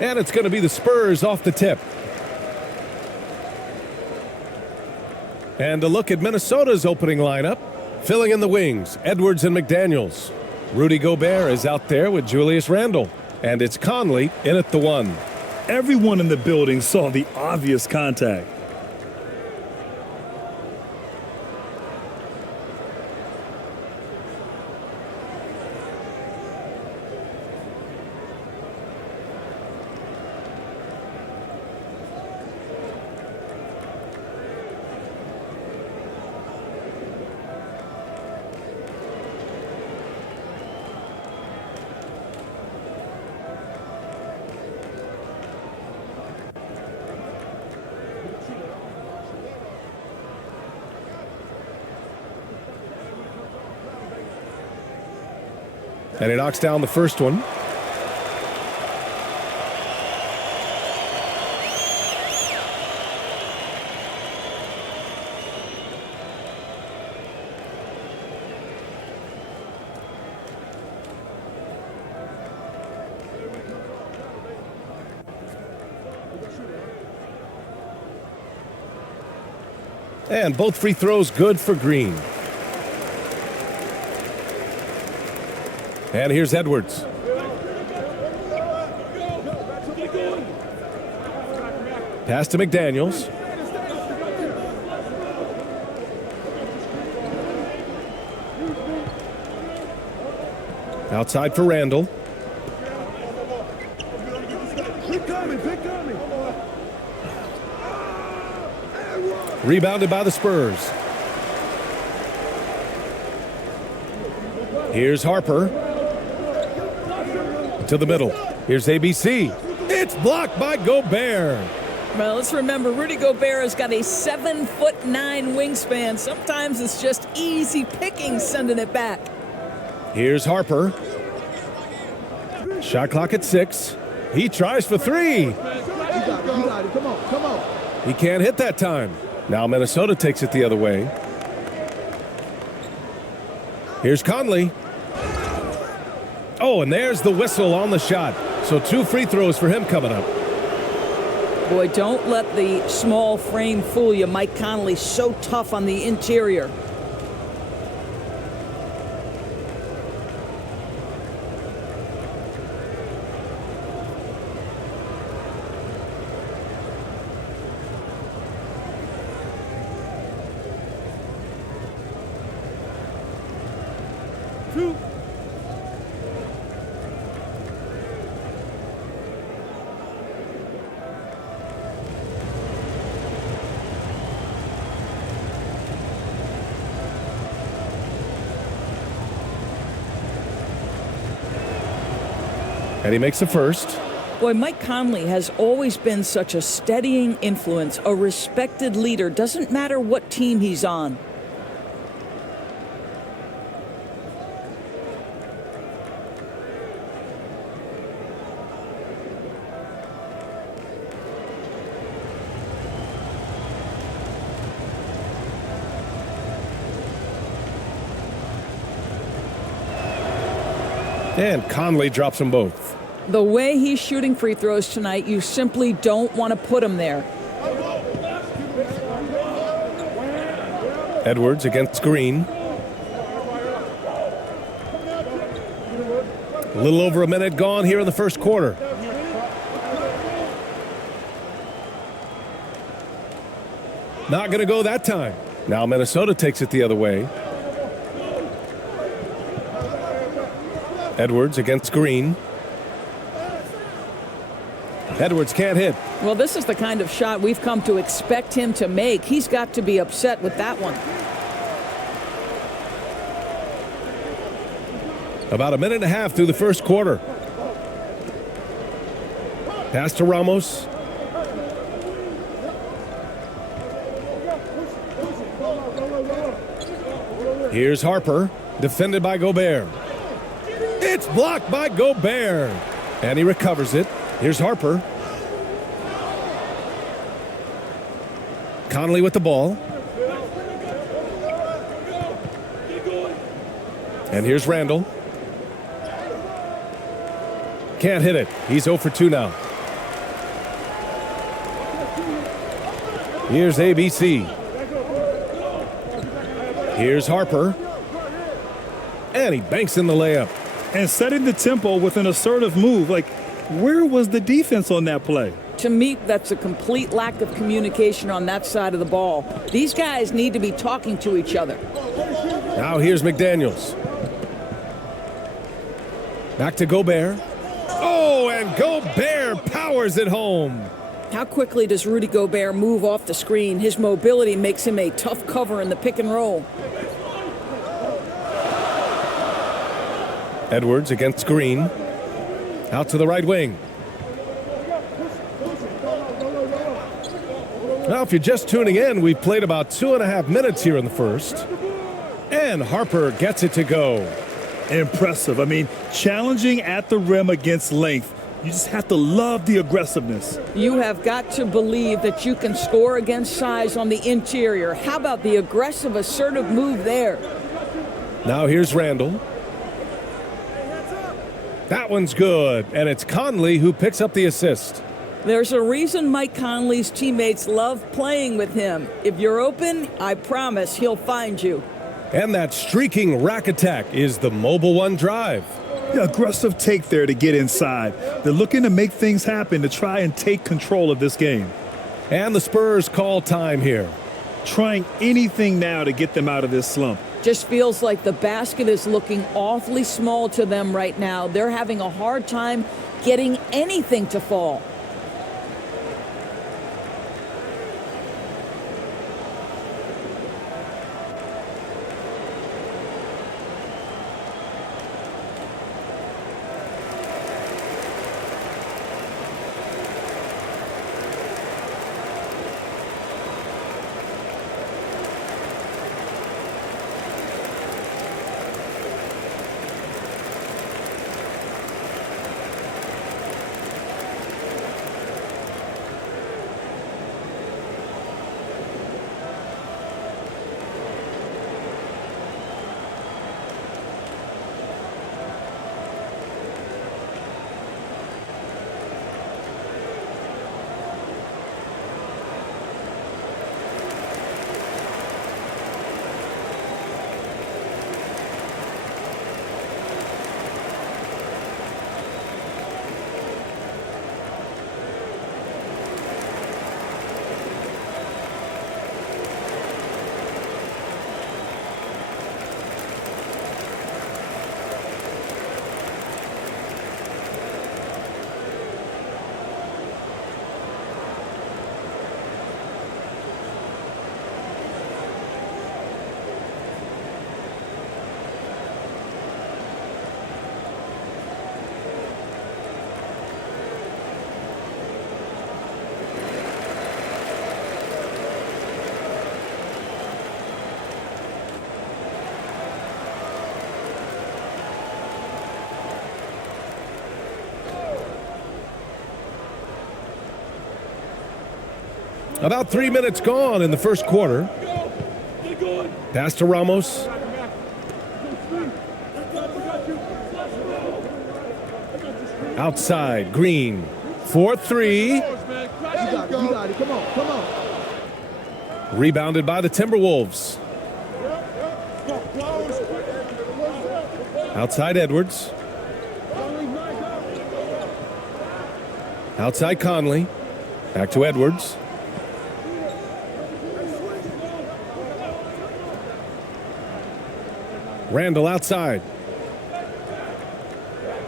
And it's going to be the Spurs off the tip. And a look at Minnesota's opening lineup. Filling in the wings, Edwards and McDaniels. Rudy Gobert is out there with Julius Randle. And it's Conley in at the 1. Everyone in the building saw the obvious contact. And he knocks down the first one. And both free throws good for Green. And here's Edwards. Pass to McDaniels. Outside for Randle. Rebounded by the Spurs. Here's Harper. To the middle. Here's ABC. It's blocked by Gobert. Well, let's remember, Rudy Gobert has got a 7'9" wingspan. Sometimes it's just easy picking sending it back. Here's Harper. Shot clock at 6. He tries for 3. You got it. Come on. He can't hit that time. Now Minnesota takes it the other way. Here's Conley. Oh, and there's the whistle on the shot. So 2 free throws for him coming up. Boy, don't let the small frame fool you. Mike Conley so tough on the interior. And he makes the first. Boy, Mike Conley has always been such a steadying influence, a respected leader. Doesn't matter what team he's on. And Conley drops them both. The way he's shooting free throws tonight, you simply don't want to put him there. Edwards against Green. A little over a minute gone here in the first quarter. Not going to go that time. Now Minnesota takes it the other way. Edwards against Green. Edwards can't hit. Well, this is the kind of shot we've come to expect him to make. He's got to be upset with that one. About a minute and a half through the first quarter. Pass to Ramos. Here's Harper, defended by Gobert. It's blocked by Gobert. And he recovers it. Here's Harper. Conley with the ball. And here's Randle. Can't hit it. He's 0 for 2 now. Here's ABC. Here's Harper. And he banks in the layup. And setting the tempo with an assertive move. Like, where was the defense on that play? To me, that's a complete lack of communication on that side of the ball. These guys need to be talking to each other. Now here's McDaniels. Back to Gobert. Oh, and Gobert powers it home. How quickly does Rudy Gobert move off the screen? His mobility makes him a tough cover in the pick and roll. Edwards against Green. Out to the right wing. Now, if you're just tuning in, we've played about 2.5 minutes here in the first. And Harper gets it to go. Impressive. I mean, challenging at the rim against length. You just have to love the aggressiveness. You have got to believe that you can score against size on the interior. How about the aggressive, assertive move there? Now here's Randall. That one's good, and it's Conley who picks up the assist. There's a reason Mike Conley's teammates love playing with him. If you're open, I promise he'll find you. And that streaking rack attack is the Mobile One drive. Yeah, aggressive take there to get inside. They're looking to make things happen to try and take control of this game. And the Spurs call time here. Trying anything now to get them out of this slump. Just feels like the basket is looking awfully small to them right now. They're having a hard time getting anything to fall. About 3 minutes gone in the first quarter. Pass to Ramos. Outside, Green. 4-3. You got it. Come on. Rebounded by the Timberwolves. Outside Edwards. Outside Conley. Back to Edwards. Randall outside.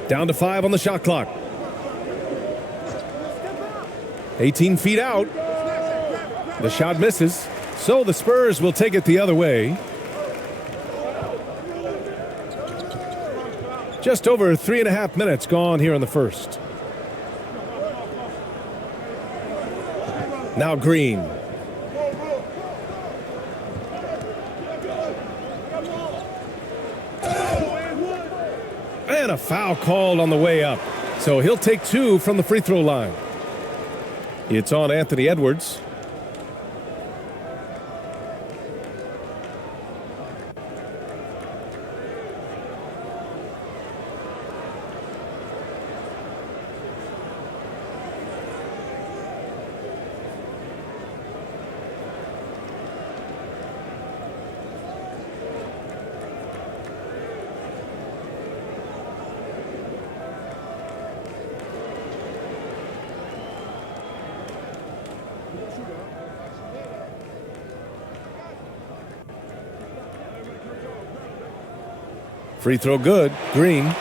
Down to 5 on the shot clock. 18 feet out. The shot misses. So the Spurs will take it the other way. Just over 3.5 minutes gone here in the first. Now Green. And a foul called on the way up. So he'll take 2 from the free throw line. It's on Anthony Edwards. Free throw good. Green.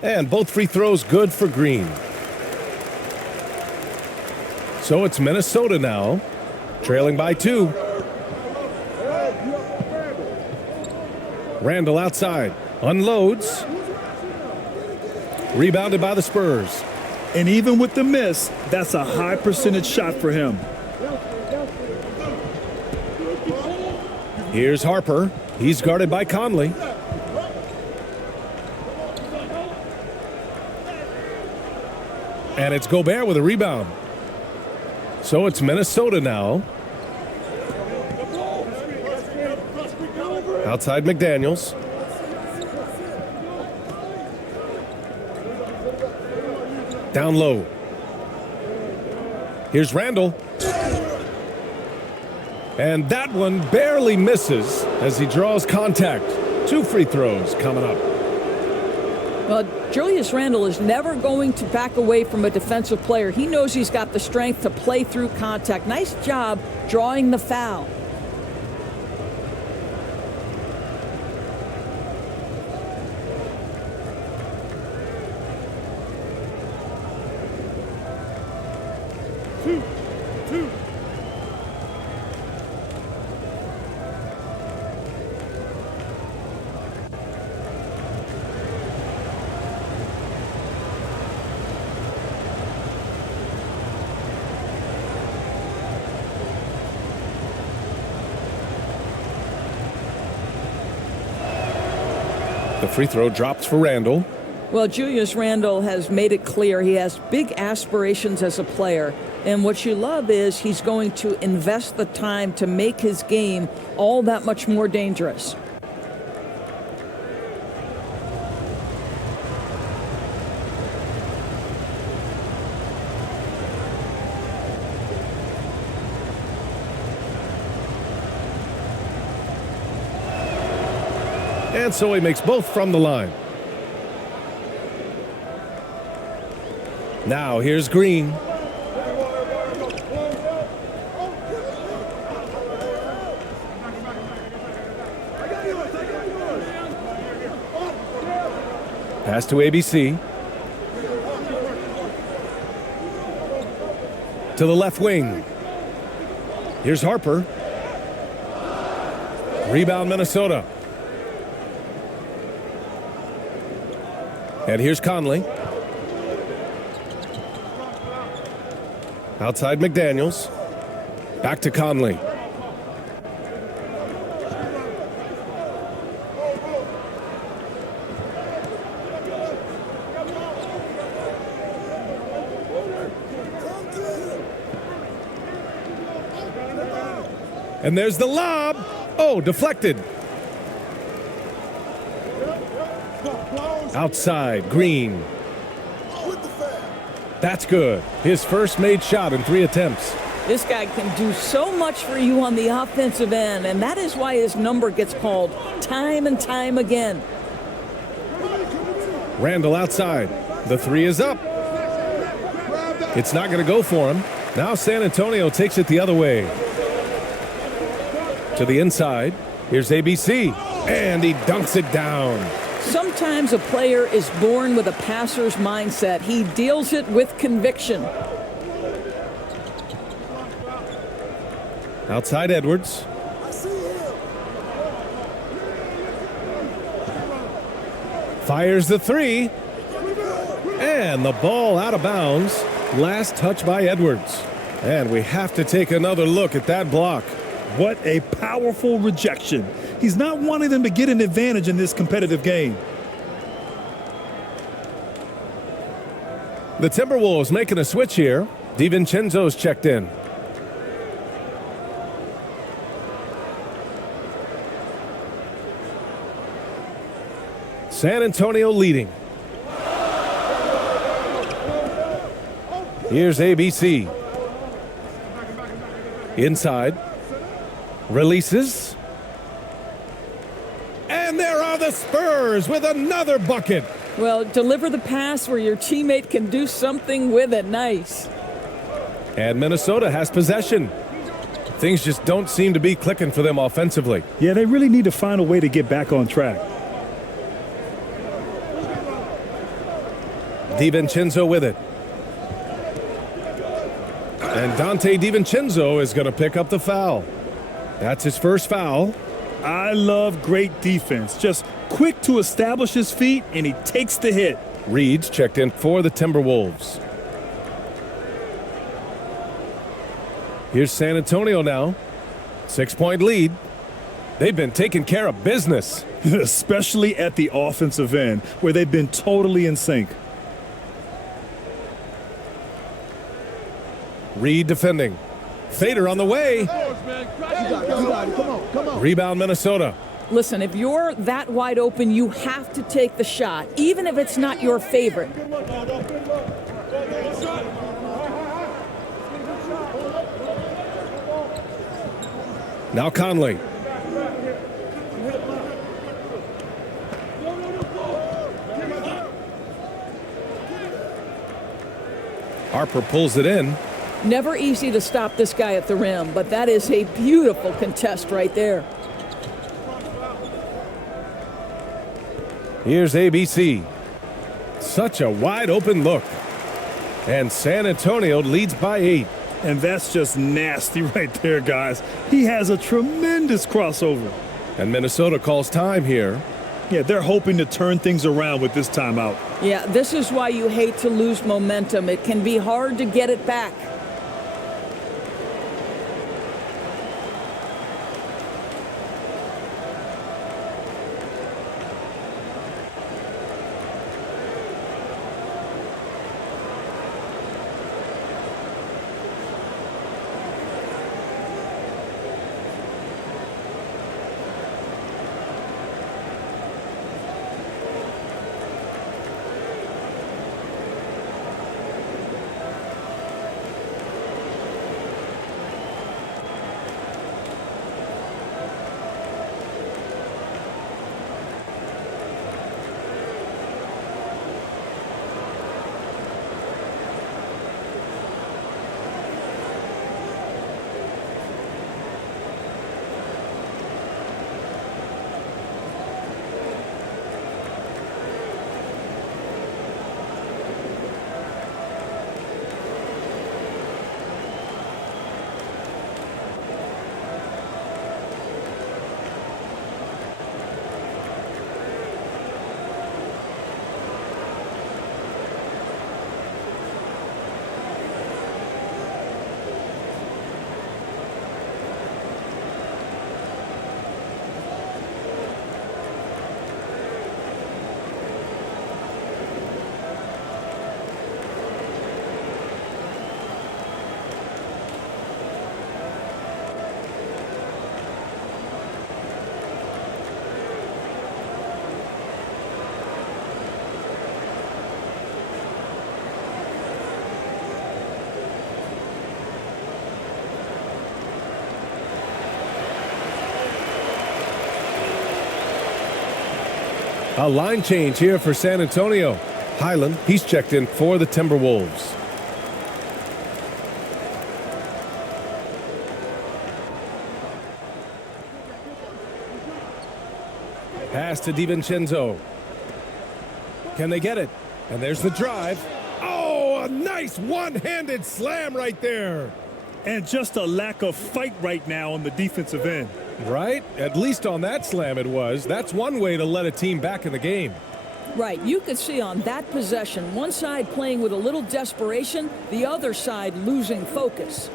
And both free throws good for Green. So it's Minnesota now, trailing by 2. Randall outside, unloads. Rebounded by the Spurs. And even with the miss, that's a high percentage shot for him. Here's Harper. He's guarded by Conley. And it's Gobert with a rebound. So it's Minnesota now. Outside McDaniels. Down low. Here's Randall. And that one barely misses as he draws contact. 2 free throws coming up. Well, Julius Randle is never going to back away from a defensive player. He knows he's got the strength to play through contact. Nice job drawing the foul. The free throw drops for Randall. Well, Julius Randle has made it clear he has big aspirations as a player. And what you love is he's going to invest the time to make his game all that much more dangerous. And so he makes both from the line. Now here's Green. Pass to ABC. To the left wing. Here's Harper. Rebound Minnesota. And here's Conley. Outside McDaniels. Back to Conley. And there's the lob. Oh, deflected. Outside, Green. That's good. His first made shot in 3 attempts. This guy can do so much for you on the offensive end, and that is why his number gets called time and time again. Randall outside. The 3 is up. It's not going to go for him. Now San Antonio takes it the other way. To the inside. Here's ABC. And he dunks it down. Sometimes a player is born with a passer's mindset. He deals it with conviction. Outside Edwards. Fires the 3. And the ball out of bounds. Last touch by Edwards. And we have to take another look at that block. What a powerful rejection. He's not wanting them to get an advantage in this competitive game. The Timberwolves making a switch here. DiVincenzo's checked in. San Antonio leading. Here's ABC. Inside. Releases. And there are the Spurs with another bucket. Well, deliver the pass where your teammate can do something with it. Nice. And Minnesota has possession. Things just don't seem to be clicking for them offensively. Yeah, they really need to find a way to get back on track. DiVincenzo with it. And Dante DiVincenzo is going to pick up the foul. That's his first foul. I love great defense. Just quick to establish his feet, and he takes the hit. Reed's checked in for the Timberwolves. Here's San Antonio now. 6-point lead. They've been taking care of business. Especially at the offensive end, where they've been totally in sync. Reed defending. Fader on the way. You got it. Come on. Rebound Minnesota. Listen, if you're that wide open, you have to take the shot, even if it's not your favorite. Now Conley. Harper pulls it in. Never easy to stop this guy at the rim, but that is a beautiful contest right there. Here's ABC. Such a wide open look. And San Antonio leads by 8. And that's just nasty right there, guys. He has a tremendous crossover. And Minnesota calls time here. Yeah, they're hoping to turn things around with this timeout. Yeah, this is why you hate to lose momentum. It can be hard to get it back. A line change here for San Antonio. Highland, he's checked in for the Timberwolves. Pass to DiVincenzo. Can they get it? And there's the drive. Oh, a nice one-handed slam right there. And just a lack of fight right now on the defensive end. Right? At least on that slam it was. That's one way to let a team back in the game. Right, you could see on that possession, one side playing with a little desperation, the other side losing focus.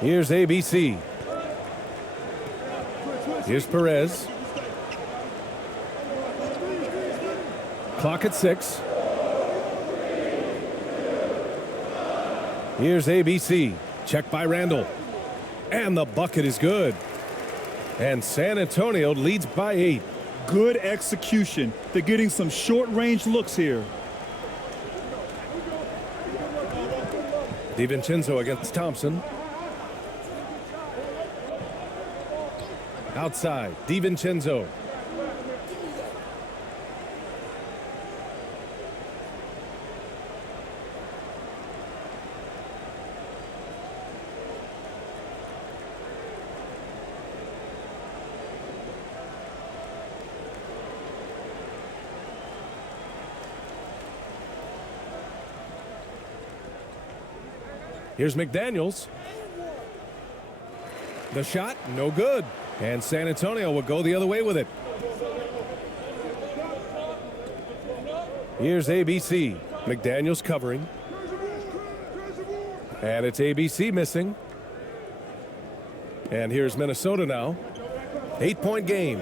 Here's ABC. Here's Perez. Clock at 6. Here's ABC. Check by Randall. And the bucket is good. And San Antonio leads by 8. Good execution. They're getting some short-range looks here. DiVincenzo against Thompson. Outside, DiVincenzo. Here's McDaniels. The shot, no good. And San Antonio will go the other way with it. Here's ABC. McDaniels covering. And it's ABC missing. And here's Minnesota now. 8-point game.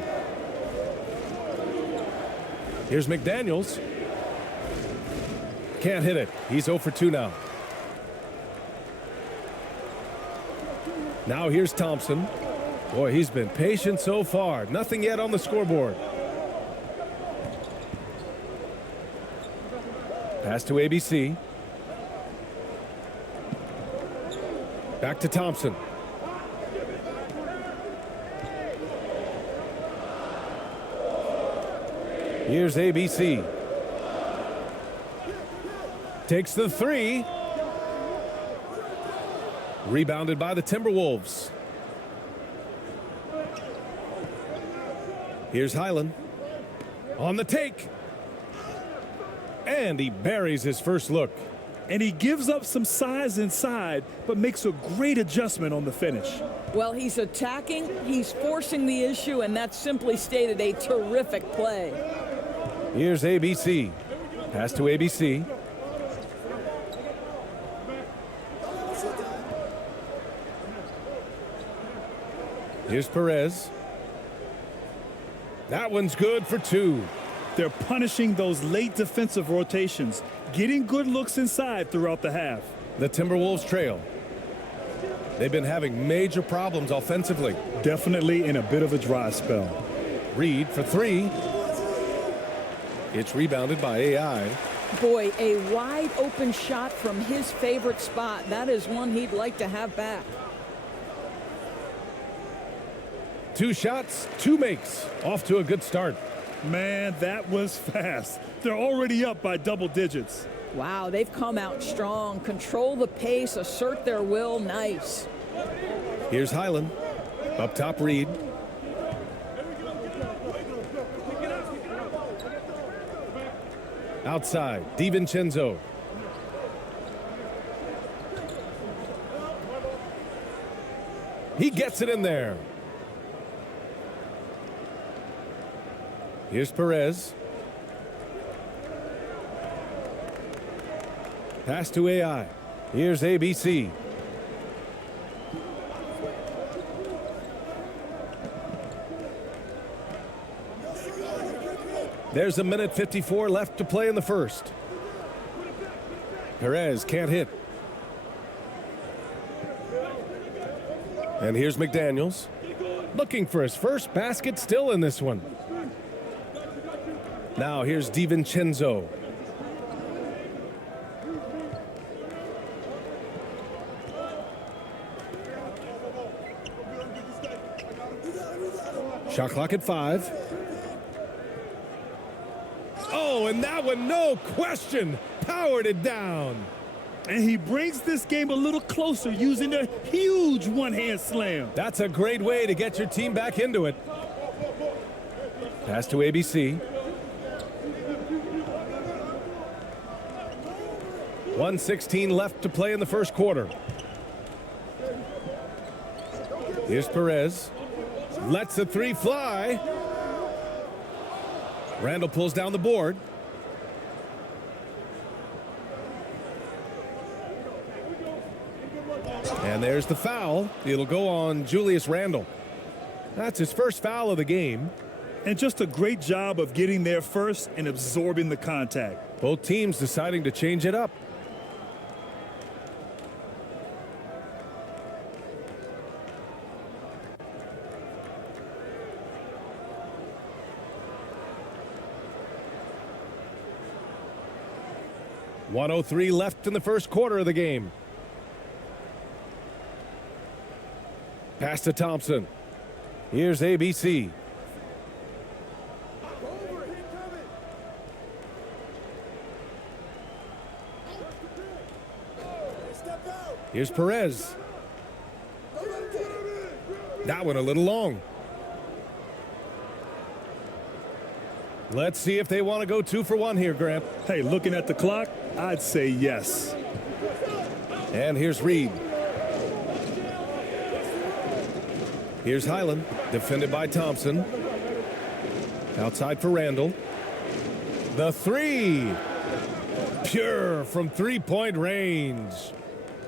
Here's McDaniels. Can't hit it. He's 0 for 2 now. Now here's Thompson. Boy, he's been patient so far. Nothing yet on the scoreboard. Pass to ABC. Back to Thompson. Here's ABC. Takes the three. Rebounded by the Timberwolves. Here's Highland. On the take. And he buries his first look. And he gives up some size inside, but makes a great adjustment on the finish. Well, he's attacking, he's forcing the issue, and that's simply stated a terrific play. Here's ABC. Pass to ABC. Here's Perez. That one's good for 2. They're punishing those late defensive rotations, getting good looks inside throughout the half. The Timberwolves trail. They've been having major problems offensively. Definitely in a bit of a dry spell. Reed for 3. It's rebounded by AI. Boy, a wide open shot from his favorite spot. That is one he'd like to have back. 2 shots, 2 makes. Off to a good start. Man, that was fast. They're already up by double digits. Wow, they've come out strong. Control the pace, assert their will. Nice. Here's Highland. Up top, Reed. Outside, DiVincenzo. He gets it in there. Here's Perez. Pass to AI. Here's ABC. There's a minute 54 left to play in the first. Perez can't hit. And here's McDaniels. Looking for his first basket still in this one. Now here's DiVincenzo. Shot clock at 5. Oh, and that one, no question, powered it down. And he brings this game a little closer using a huge one-hand slam. That's a great way to get your team back into it. Pass to ABC. 1:16 left to play in the first quarter. Here's Perez. Lets the 3 fly. Randall pulls down the board. And there's the foul. It'll go on Julius Randle. That's his first foul of the game. And just a great job of getting there first and absorbing the contact. Both teams deciding to change it up. .103 left in the first quarter of the game. Pass to Thompson. Here's ABC. Here's Perez. That one a little long. Let's see if they want to go 2 for 1 here, Grant. Hey, looking at the clock, I'd say yes. And here's Reed. Here's Highland, defended by Thompson. Outside for Randall. The 3. Pure from 3-point range.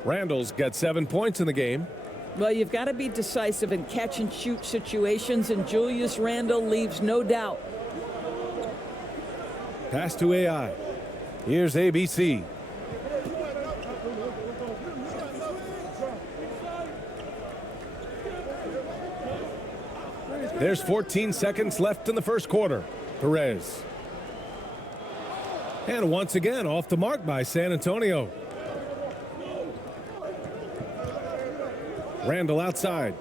Randall's got 7 points in the game. Well, you've got to be decisive in catch-and-shoot situations, and Julius Randle leaves no doubt. Pass to AI. Here's ABC. There's 14 seconds left in the first quarter. Perez. And once again, off the mark by San Antonio. Randall outside.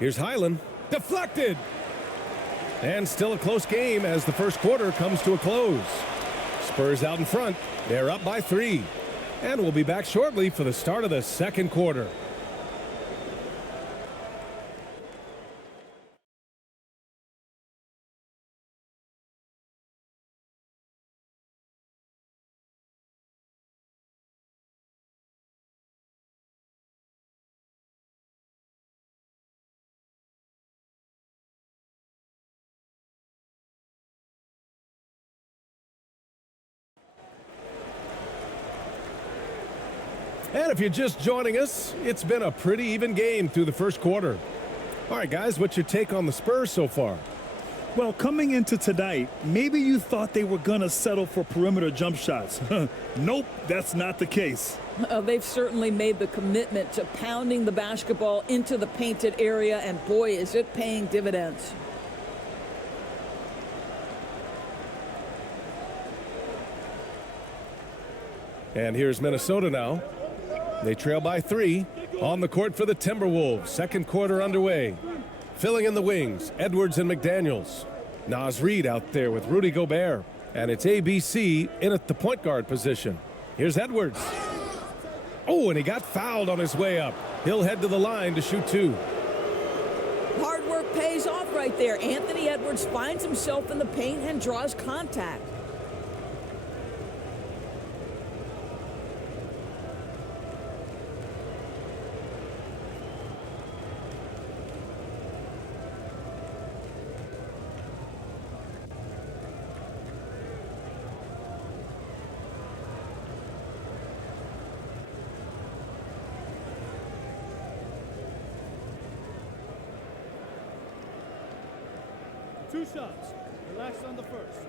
Here's Highland. Deflected. And still a close game as the first quarter comes to a close. Spurs out in front. They're up by 3. And we'll be back shortly for the start of the second quarter. And if you're just joining us, it's been a pretty even game through the first quarter. All right, guys, what's your take on the Spurs so far? Well, coming into tonight, maybe you thought they were going to settle for perimeter jump shots. Nope, that's not the case. They've certainly made the commitment to pounding the basketball into the painted area, and boy, is it paying dividends. And here's Minnesota now. They trail by 3 on the court for the Timberwolves. Second quarter underway. Filling in the wings, Edwards and McDaniels. Naz Reid out there with Rudy Gobert. And it's ABC in at the point guard position. Here's Edwards. Oh, and he got fouled on his way up. He'll head to the line to shoot 2. Hard work pays off right there. Anthony Edwards finds himself in the paint and draws contact. Two shots. Relax on the first.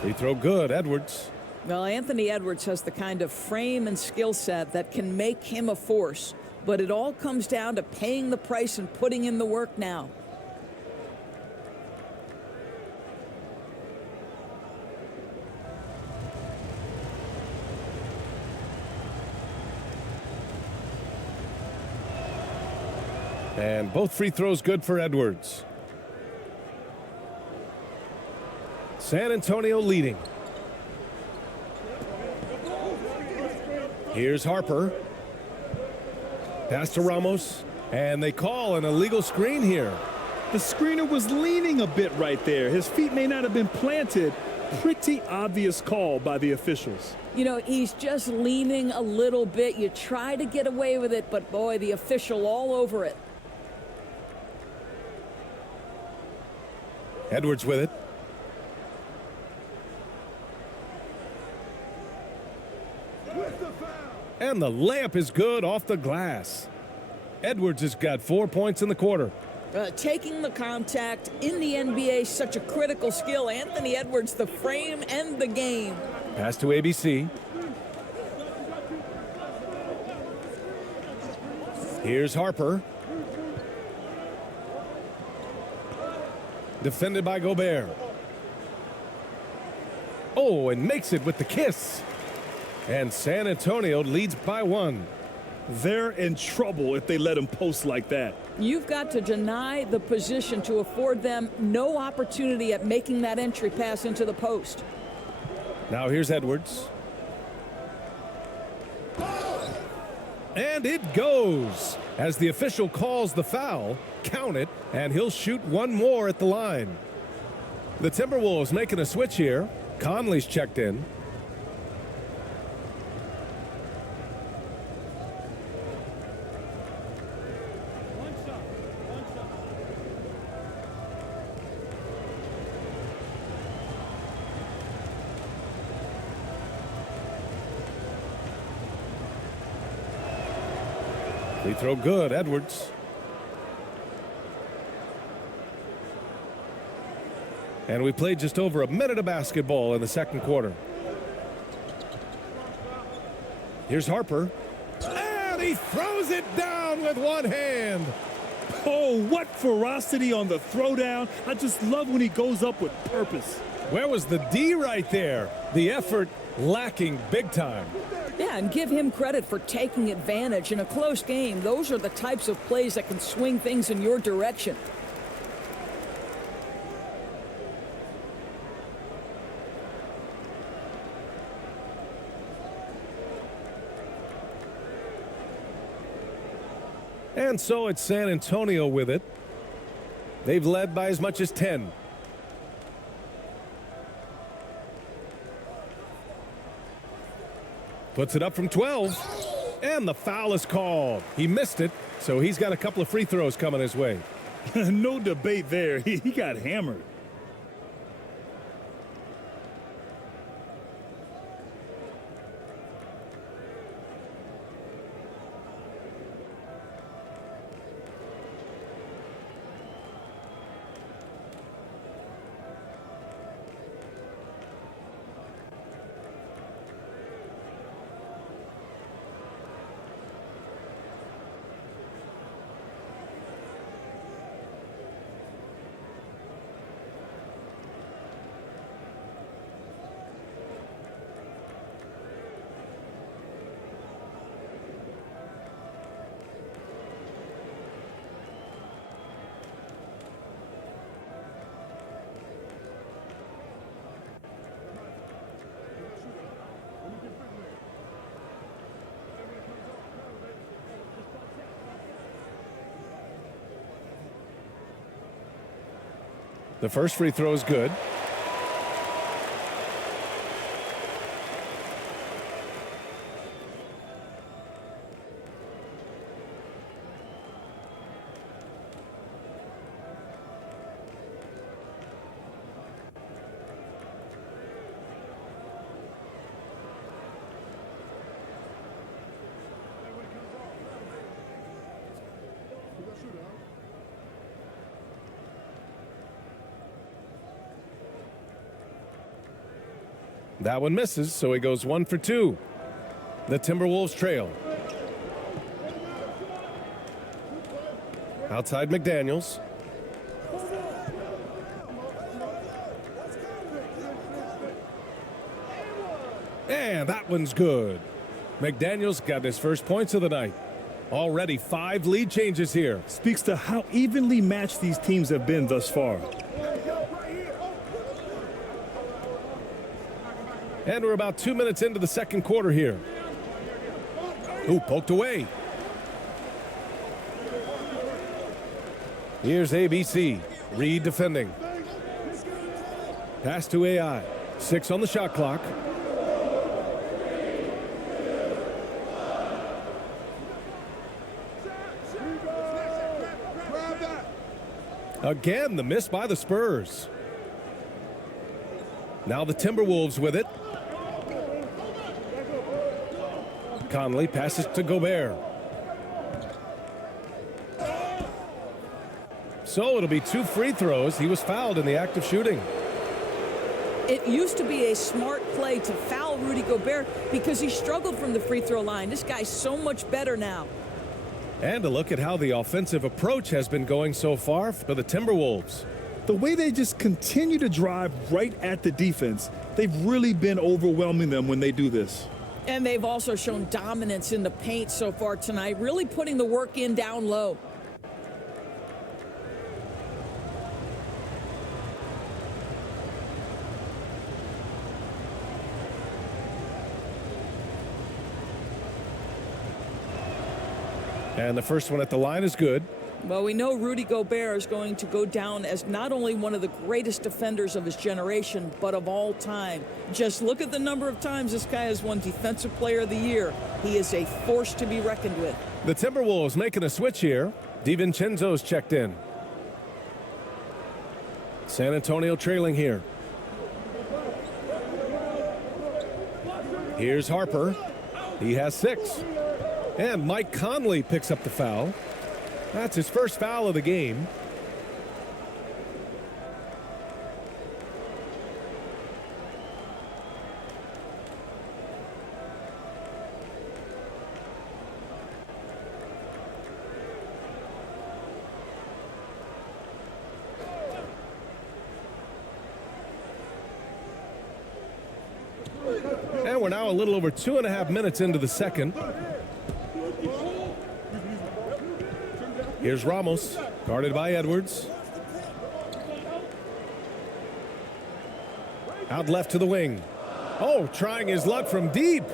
Free throw good, Edwards. Well, Anthony Edwards has the kind of frame and skill set that can make him a force, but it all comes down to paying the price and putting in the work now. And both free throws good for Edwards. San Antonio leading. Here's Harper. Pass to Ramos. And they call an illegal screen here. The screener was leaning a bit right there. His feet may not have been planted. Pretty obvious call by the officials. You know, he's just leaning a little bit. You try to get away with it, but boy, the official all over it. Edwards with it. And the layup is good off the glass. Edwards has got 4 points in the quarter. Taking the contact in the NBA, such a critical skill. Anthony Edwards, the frame and the game. Pass to ABC. Here's Harper. Defended by Gobert. Oh, and makes it with the kiss. And San Antonio leads by 1. They're in trouble if they let him post like that. You've got to deny the position to afford them no opportunity at making that entry pass into the post. Now here's Edwards. And it goes. As the official calls the foul, count it, and he'll shoot one more at the line. The Timberwolves making a switch here. Conley's checked in. One shot. One shot. Free throw good, Edwards. And we played just over a minute of basketball in the second quarter. Here's Harper. And he throws it down with one hand. Oh, what ferocity on the throwdown. I just love when he goes up with purpose. Where was the D right there? The effort lacking big time. Yeah, and give him credit for taking advantage in a close game. Those are the types of plays that can swing things in your direction. And so it's San Antonio with it. They've led by as much as 10. Puts it up from 12. And the foul is called. He missed it, so he's got a couple of free throws coming his way. No debate there. He got hammered. The first free throw is good. That one misses, so he goes 1 for 2. The Timberwolves trail. Outside McDaniels. And that one's good. McDaniels got his first points of the night. Already 5 lead changes here. Speaks to how evenly matched these teams have been thus far. And we're about 2 minutes into the second quarter here. Ooh, poked away. Here's ABC. Reed defending. Pass to AI. 6 on the shot clock. Again, the miss by the Spurs. Now the Timberwolves with it. Conley passes to Gobert. So it'll be 2 free throws. He was fouled in the act of shooting. It used to be a smart play to foul Rudy Gobert because he struggled from the free throw line. This guy's so much better now. And a look at how the offensive approach has been going so far for the Timberwolves. The way they just continue to drive right at the defense, they've really been overwhelming them when they do this. And they've also shown dominance in the paint so far tonight, really putting the work in down low. And the first one at the line is good. Well, we know Rudy Gobert is going to go down as not only one of the greatest defenders of his generation, but of all time. Just look at the number of times this guy has won Defensive Player of the Year. He is a force to be reckoned with. The Timberwolves making a switch here. DiVincenzo's checked in. San Antonio trailing here. Here's Harper. He has 6. And Mike Conley picks up the foul. That's his first foul of the game. And we're now a little over 2.5 minutes into the second. Here's Ramos, guarded by Edwards. Out left to the wing. Oh, trying his luck from deep.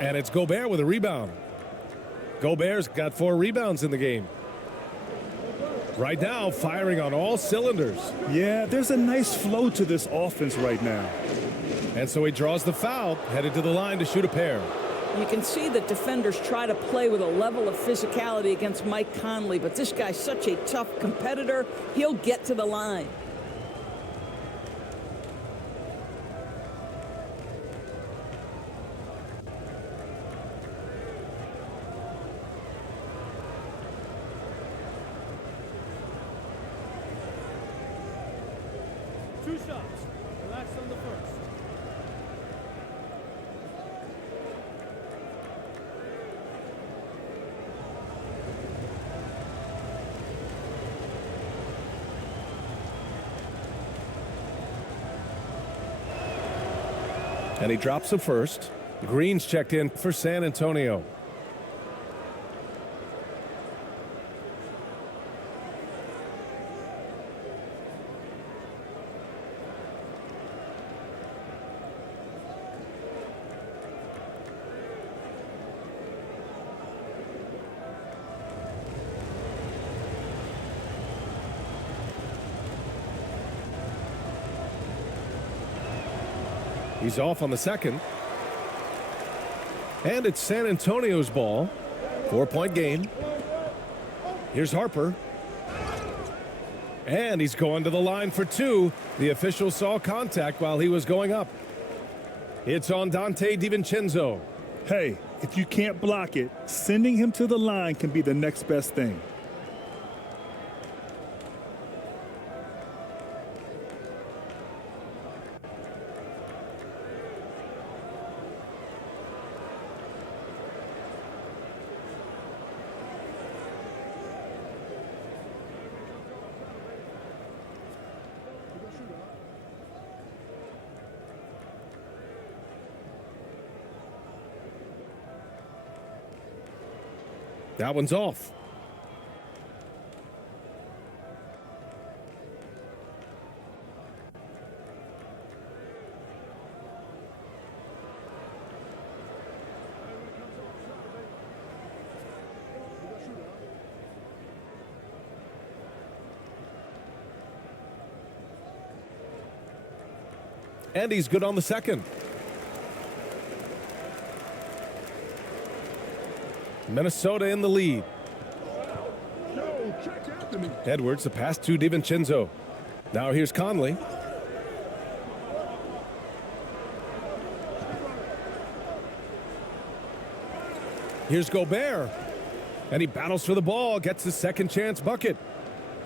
And it's Gobert with a rebound. Gobert's got 4 rebounds in the game. Right now, firing on all cylinders. Yeah, there's a nice flow to this offense right now. And so he draws the foul, headed to the line to shoot a pair. You can see that defenders try to play with a level of physicality against Mike Conley, but this guy's such a tough competitor, he'll get to the line. Two shots. Relax on the first. And he drops the first. Green's checked in for San Antonio. He's off on the second. And it's San Antonio's ball. 4-point game. Here's Harper. And he's going to the line for 2. The official saw contact while he was going up. It's on Dante DiVincenzo. Hey, if you can't block it, sending him to the line can be the next best thing. That one's off. And he's good on the second. Minnesota in the lead. Edwards, the pass to DiVincenzo. Now here's Conley. Here's Gobert. And he battles for the ball, gets the second chance bucket.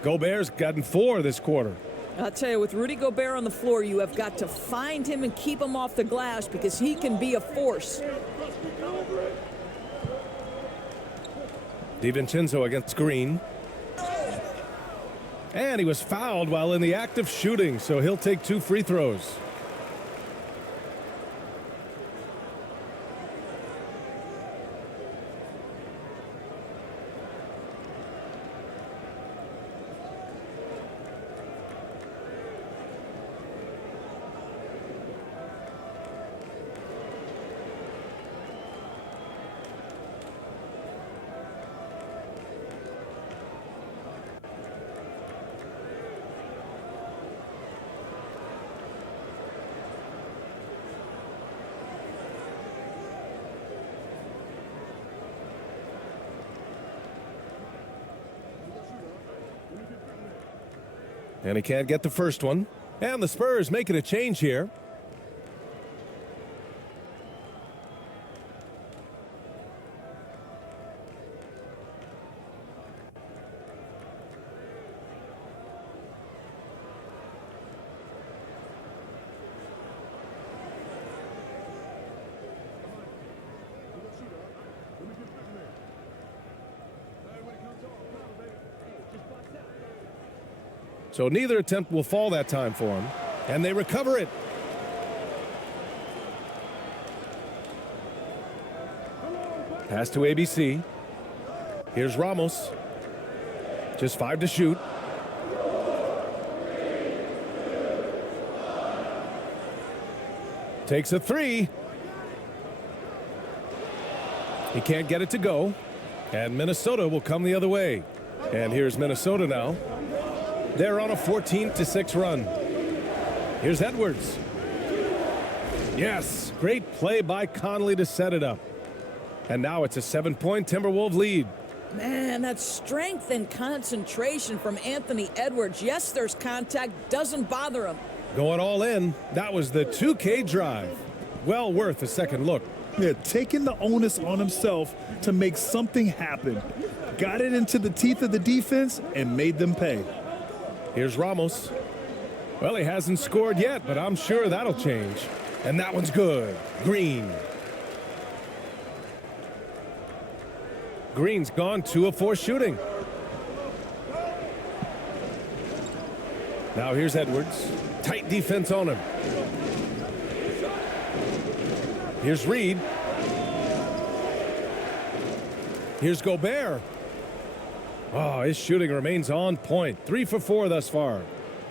Gobert's gotten 4 this quarter. I'll tell you, with Rudy Gobert on the floor, you have got to find him and keep him off the glass because he can be a force. DiVincenzo against Green. And he was fouled while in the act of shooting, so he'll take 2 free throws. And he can't get the first one. And the Spurs making a change here. So neither attempt will fall that time for him. And they recover it. Pass to ABC. Here's Ramos. Just 5 to shoot. Takes a 3. He can't get it to go. And Minnesota will come the other way. And here's Minnesota now. They're on a 14-6 run. Here's Edwards. Yes, great play by Conley to set it up. And now it's a 7-point Timberwolves lead. Man, that strength and concentration from Anthony Edwards. Yes, there's contact, doesn't bother him. Going all in. That was the 2K drive. Well worth a second look. Yeah, taking the onus on himself to make something happen. Got it into the teeth of the defense and made them pay. Here's Ramos. Well, he hasn't scored yet, but I'm sure that'll change. And that one's good. Green. Green's gone 2 of 4 shooting. Now here's Edwards. Tight defense on him. Here's Reed. Here's Gobert. Oh, his shooting remains on point. 3 for 4 thus far.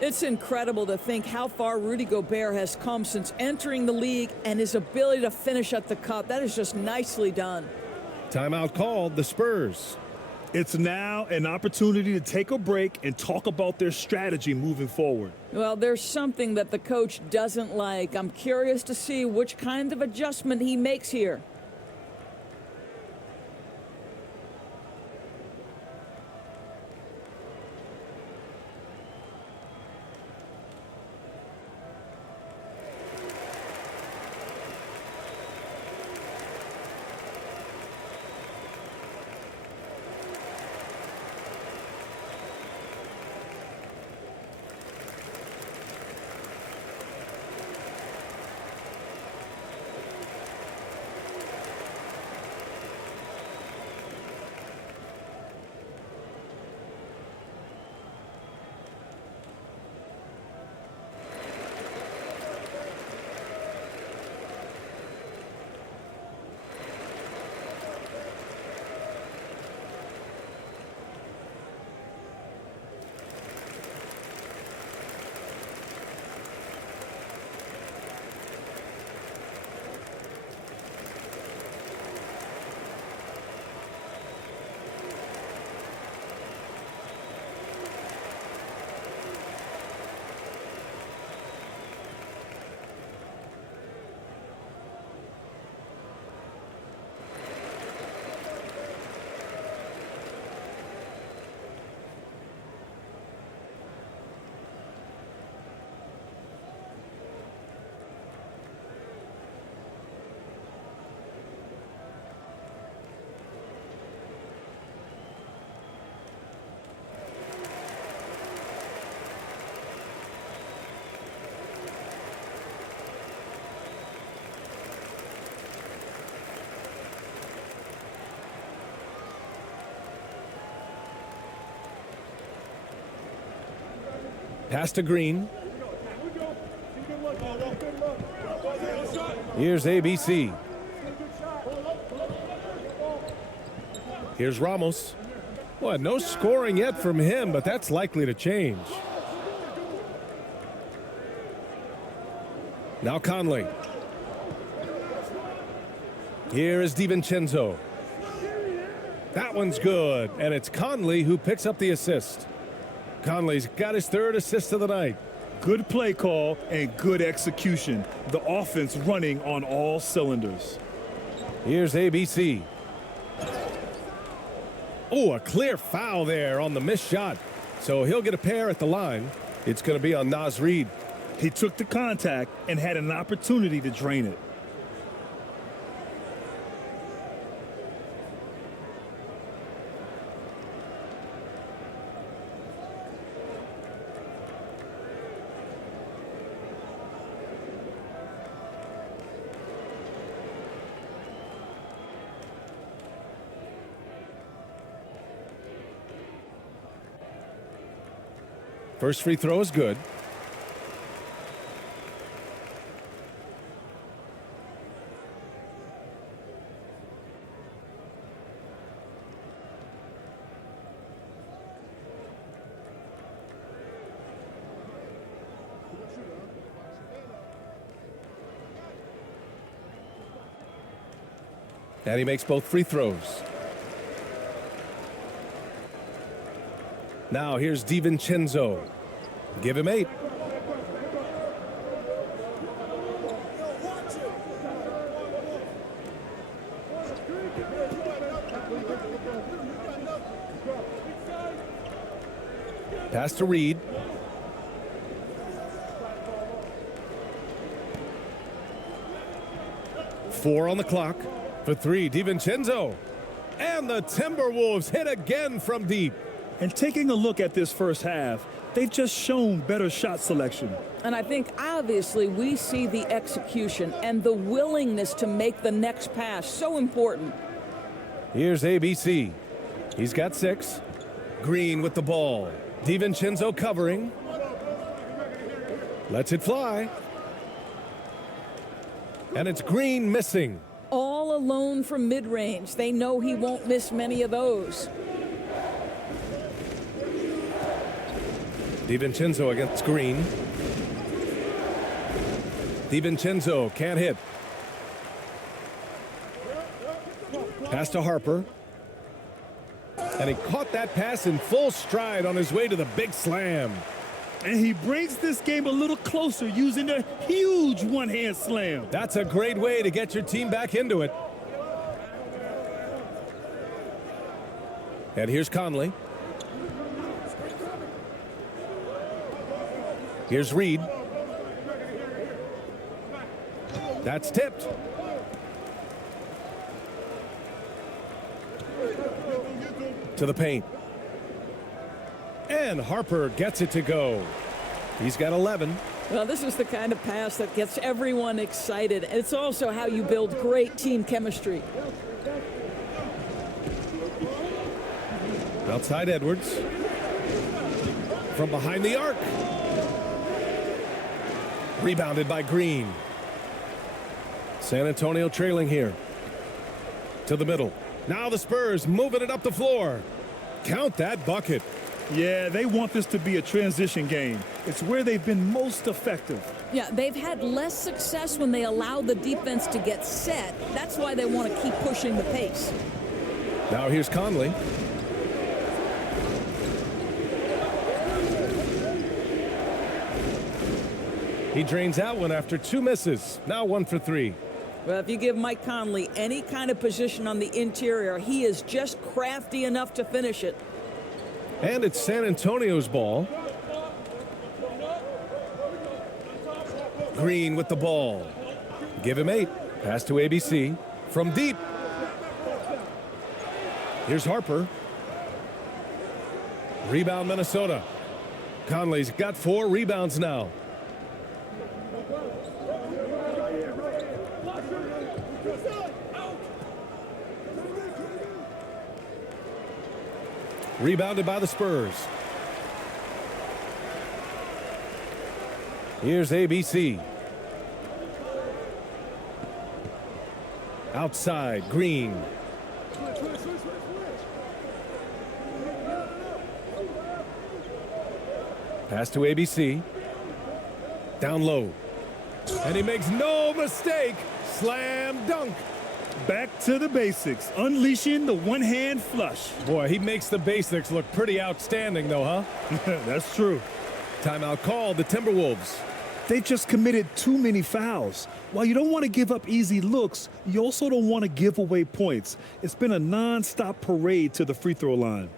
It's incredible to think how far Rudy Gobert has come since entering the league and his ability to finish at the cup. That is just nicely done. Timeout called, the Spurs. It's now an opportunity to take a break and talk about their strategy moving forward. Well, there's something that the coach doesn't like. I'm curious to see which kind of adjustment he makes here. Pass to Green. Here's ABC. Here's Ramos. Well, no scoring yet from him, but that's likely to change. Now Conley. Here is DiVincenzo. That one's good, and it's Conley who picks up the assist. Conley's got his third assist of the night. Good play call and good execution. The offense running on all cylinders. Here's ABC. Oh, a clear foul there on the missed shot. So he'll get a pair at the line. It's going to be on Naz Reid. He took the contact and had an opportunity to drain it. First free throw is good. And he makes both free throws. Now here's DiVincenzo. Give him 8. Pass to Reid. Four on the clock. For 3, DiVincenzo. And the Timberwolves hit again from deep. And taking a look at this first half, they've just shown better shot selection. And I think obviously we see the execution and the willingness to make the next pass so important. Here's ABC. He's got 6. Green with the ball. DiVincenzo covering. Lets it fly. And it's Green missing. All alone from mid-range. They know he won't miss many of those. DiVincenzo against Green. DiVincenzo can't hit. Pass to Harper. And he caught that pass in full stride on his way to the big slam. And he brings this game a little closer using a huge one-hand slam. That's a great way to get your team back into it. And here's Conley. Here's Reid. That's tipped. To the paint. And Harper gets it to go. He's got 11. Well, this is the kind of pass that gets everyone excited. It's also how you build great team chemistry. Outside Edwards. From behind the arc. Rebounded by Green. San Antonio trailing here. To the middle. Now the Spurs moving it up the floor. Count that bucket. Yeah, they want this to be a transition game. It's where they've been most effective. Yeah, they've had less success when they allow the defense to get set. That's why they want to keep pushing the pace. Now here's Conley. He drains that one after 2 misses. Now 1 for 3. Well, if you give Mike Conley any kind of position on the interior, he is just crafty enough to finish it. And it's San Antonio's ball. Green with the ball. Give him 8. Pass to ABC. From deep. Here's Harper. Rebound Minnesota. Conley's got 4 rebounds now. Rebounded by the Spurs. Here's ABC. Outside, Green. Pass to ABC. Down low. And he makes no mistake. Slam dunk. Back to the basics, unleashing the one-hand flush. Boy, he makes the basics look pretty outstanding, though, huh? That's true. Timeout called, the Timberwolves. They just committed too many fouls. While you don't want to give up easy looks, you also don't want to give away points. It's been a non-stop parade to the free throw line.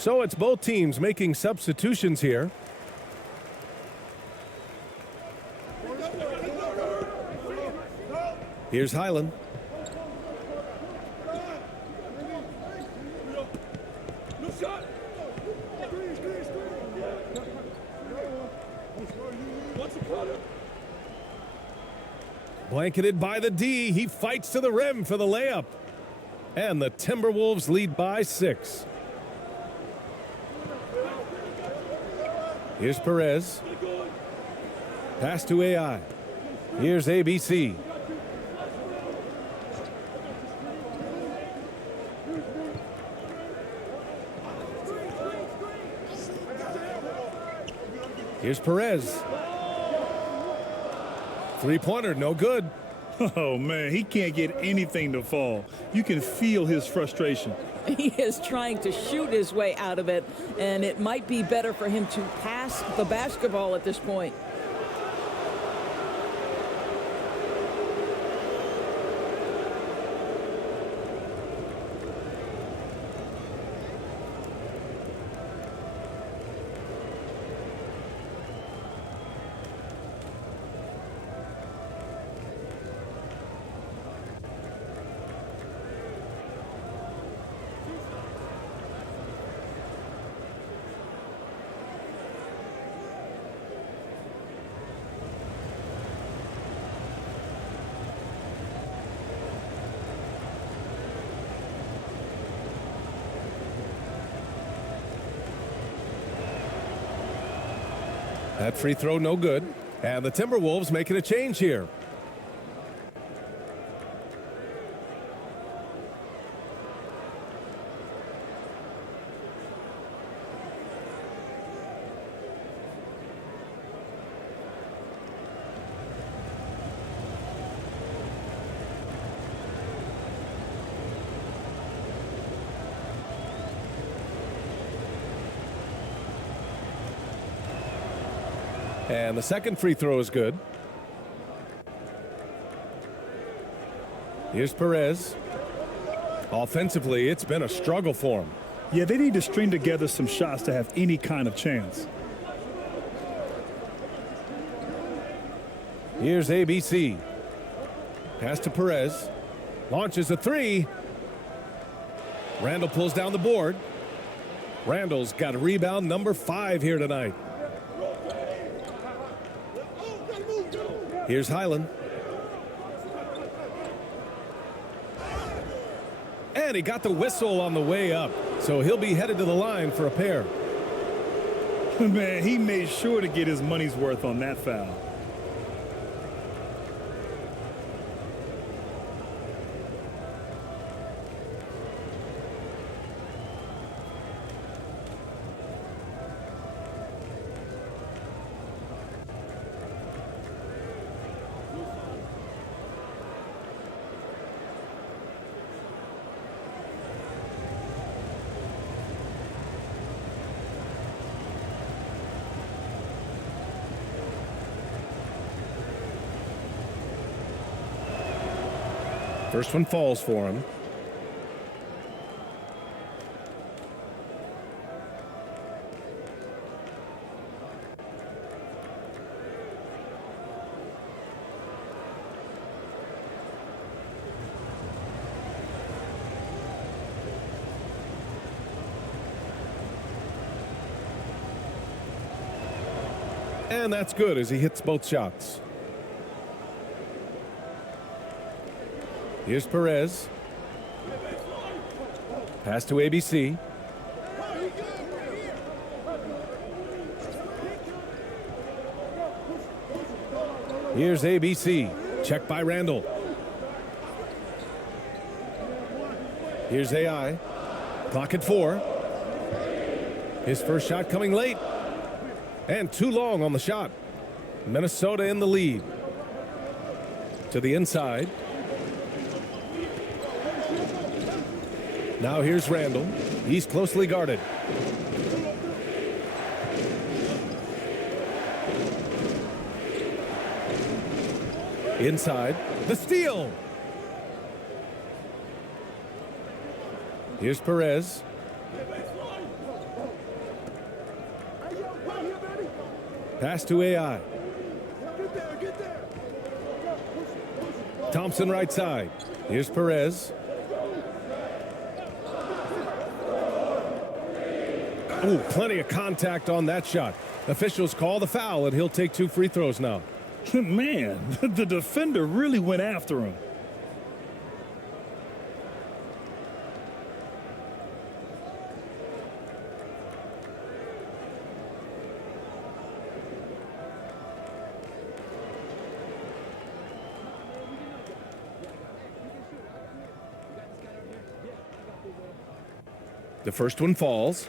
So it's both teams making substitutions here. Here's Highland. Blanketed by the D, he fights to the rim for the layup. And the Timberwolves lead by 6. Here's Perez. Pass to AI. Here's ABC. Here's Perez. Three-pointer, no good. Oh, man, he can't get anything to fall. You can feel his frustration. He is trying to shoot his way out of it, and it might be better for him to pass the basketball at this point. That free throw no good. And the Timberwolves making a change here. And the second free throw is good. Here's Perez. Offensively, it's been a struggle for him. Yeah, they need to string together some shots to have any kind of chance. Here's ABC. Pass to Perez. Launches a three. Randall pulls down the board. Randall's got a rebound number 5 here tonight. Here's Highland. And he got the whistle on the way up, so he'll be headed to the line for a pair. Man, he made sure to get his money's worth on that foul. First one falls for him. And that's good as he hits both shots. Here's Perez. Pass to ABC. Here's ABC. Check by Randall. Here's AI. Clock at 4. His first shot coming late. And too long on the shot. Minnesota in the lead. To the inside. Now here's Randall. He's closely guarded. Inside. The steal. Here's Perez. Pass to AI. Thompson right side. Here's Perez. Ooh, plenty of contact on that shot. Officials call the foul, and he'll take 2 free throws now. Man, the defender really went after him. The first one falls.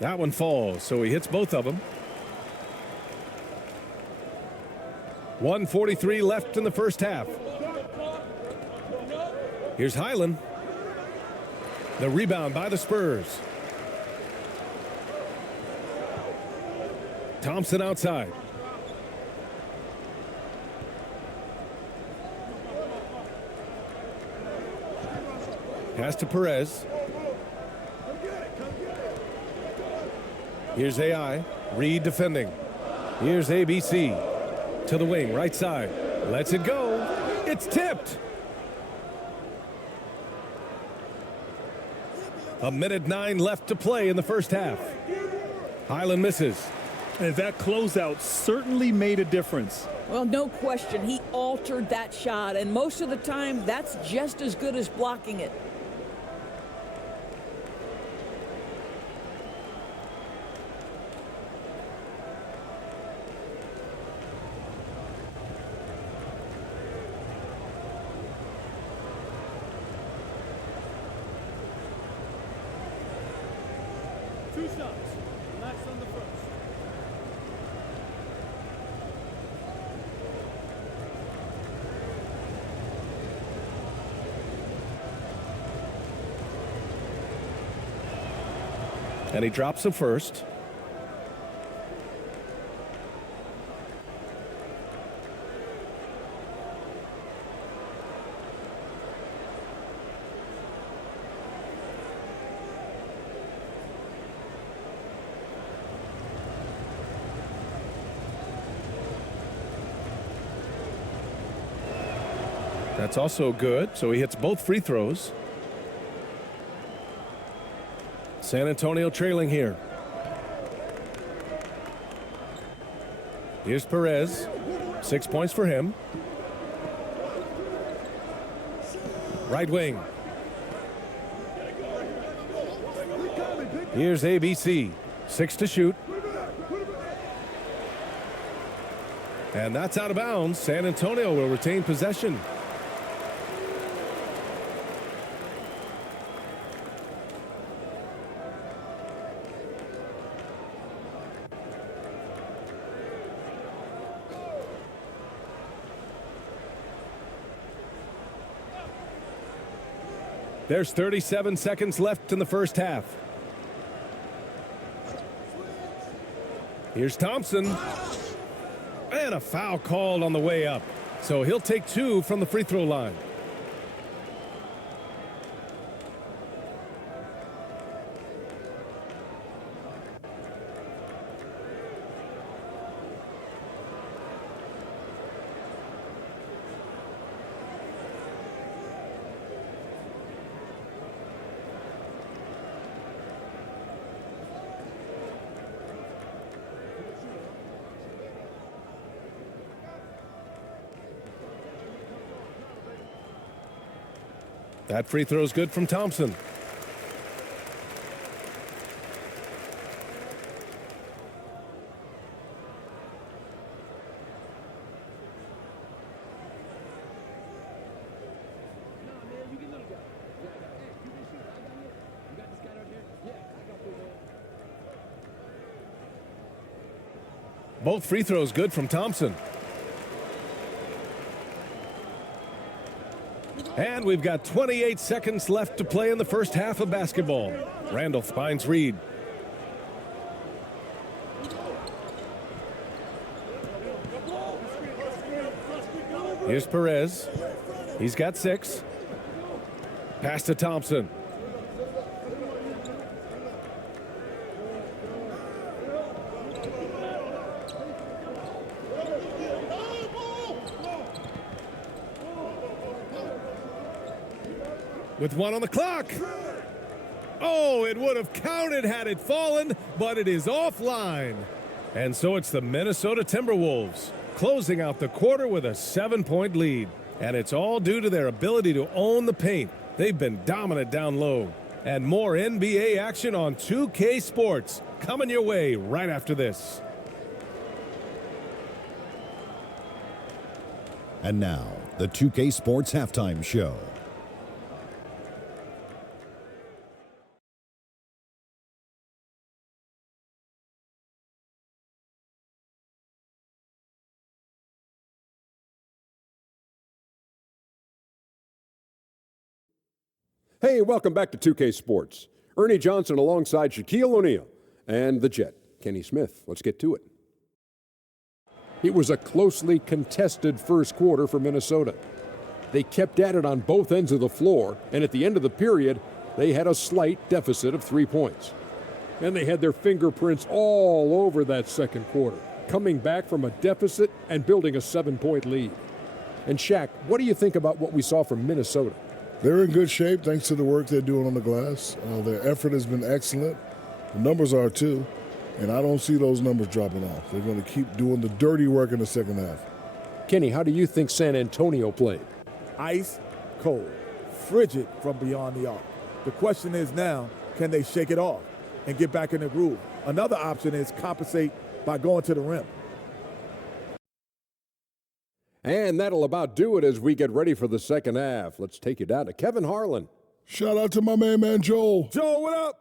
That one falls, so he hits both of them. 1:43 left in the first half. Here's Highland. The rebound by the Spurs. Thompson outside. Pass to Perez. Here's AI. Reed defending. Here's ABC. To the wing, right side. Lets it go. It's tipped. 1:09 left to play in the first half. Highland misses. And that closeout certainly made a difference. Well, no question. He altered that shot, and most of the time, that's just as good as blocking it. Two shots. Relax on the first. And he drops the first. That's also good, so he hits both free throws. San Antonio trailing here. Here's Perez. 6 points for him. Right wing. Here's ABC. 6 to shoot. And that's out of bounds. San Antonio will retain possession. There's 37 seconds left in the first half. Here's Thompson. And a foul called on the way up. So he'll take 2 from the free throw line. That free throw is good from Thompson. Both free throws good from Thompson. And we've got 28 seconds left to play in the first half of basketball. Randall finds Reed. Here's Perez. He's got 6. Pass to Thompson. With 1 on the clock. Oh, it would have counted had it fallen, but it is offline. And so it's the Minnesota Timberwolves closing out the quarter with a 7-point lead. And it's all due to their ability to own the paint. They've been dominant down low. And more NBA action on 2K Sports coming your way right after this. And now, the 2K Sports Halftime Show. Hey, welcome back to 2K Sports. Ernie Johnson alongside Shaquille O'Neal and the Jet, Kenny Smith. Let's get to it. It was a closely contested first quarter for Minnesota. They kept at it on both ends of the floor, and at the end of the period, they had a slight deficit of 3 points. And they had their fingerprints all over that second quarter, coming back from a deficit and building a 7-point lead. And Shaq, what do you think about what we saw from Minnesota? They're in good shape thanks to the work they're doing on the glass. Their effort has been excellent. The numbers are too. And I don't see those numbers dropping off. They're going to keep doing the dirty work in the second half. Kenny, how do you think San Antonio played? Ice cold, frigid from beyond the arc. The question is now, can they shake it off and get back in the groove? Another option is compensate by going to the rim. And that'll about do it as we get ready for the second half. Let's take you down to Kevin Harlan. Shout out to my man Joel. Joel, what up?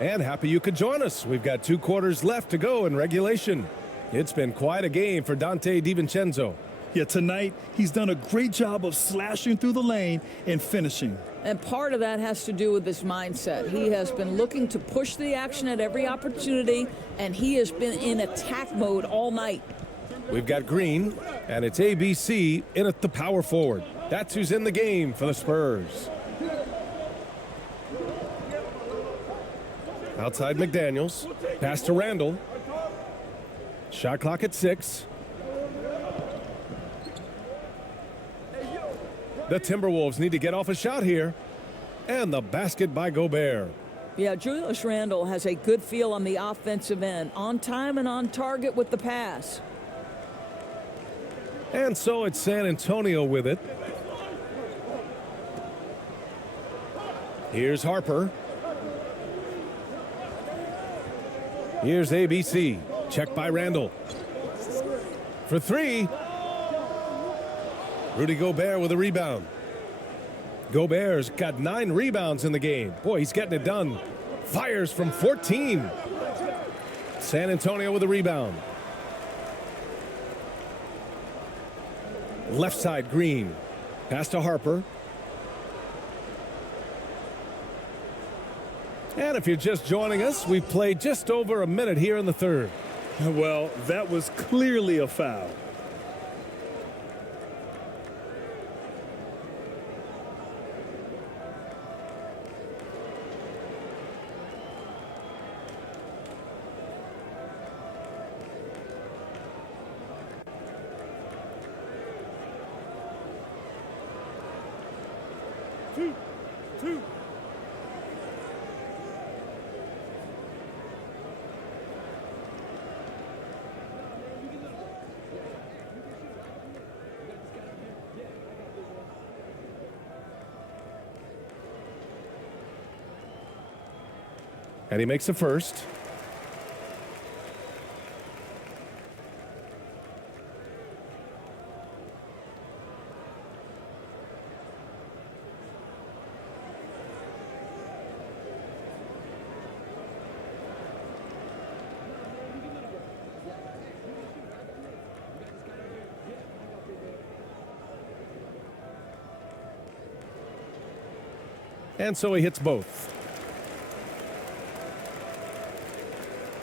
And happy you could join us. We've got 2 quarters left to go in regulation. It's been quite a game for Dante DiVincenzo. Yeah, tonight he's done a great job of slashing through the lane and finishing. And part of that has to do with his mindset. He has been looking to push the action at every opportunity, and he has been in attack mode all night. We've got Green, and it's ABC in at the power forward. That's who's in the game for the Spurs. Outside McDaniels. Pass to Randall. Shot clock at 6. The Timberwolves need to get off a shot here. And the basket by Gobert. Yeah, Julius Randle has a good feel on the offensive end. On time and on target with the pass. And so it's San Antonio with it. Here's Harper. Here's ABC. Check by Randall. For 3. Rudy Gobert with a rebound. Gobert's got 9 rebounds in the game. Boy, he's getting it done. Fires from 14. San Antonio with a rebound. Left side, Green. Pass to Harper. And if you're just joining us, we've played just over a minute here in the third. Well, that was clearly a foul. Two. And he makes the first. And so he hits both.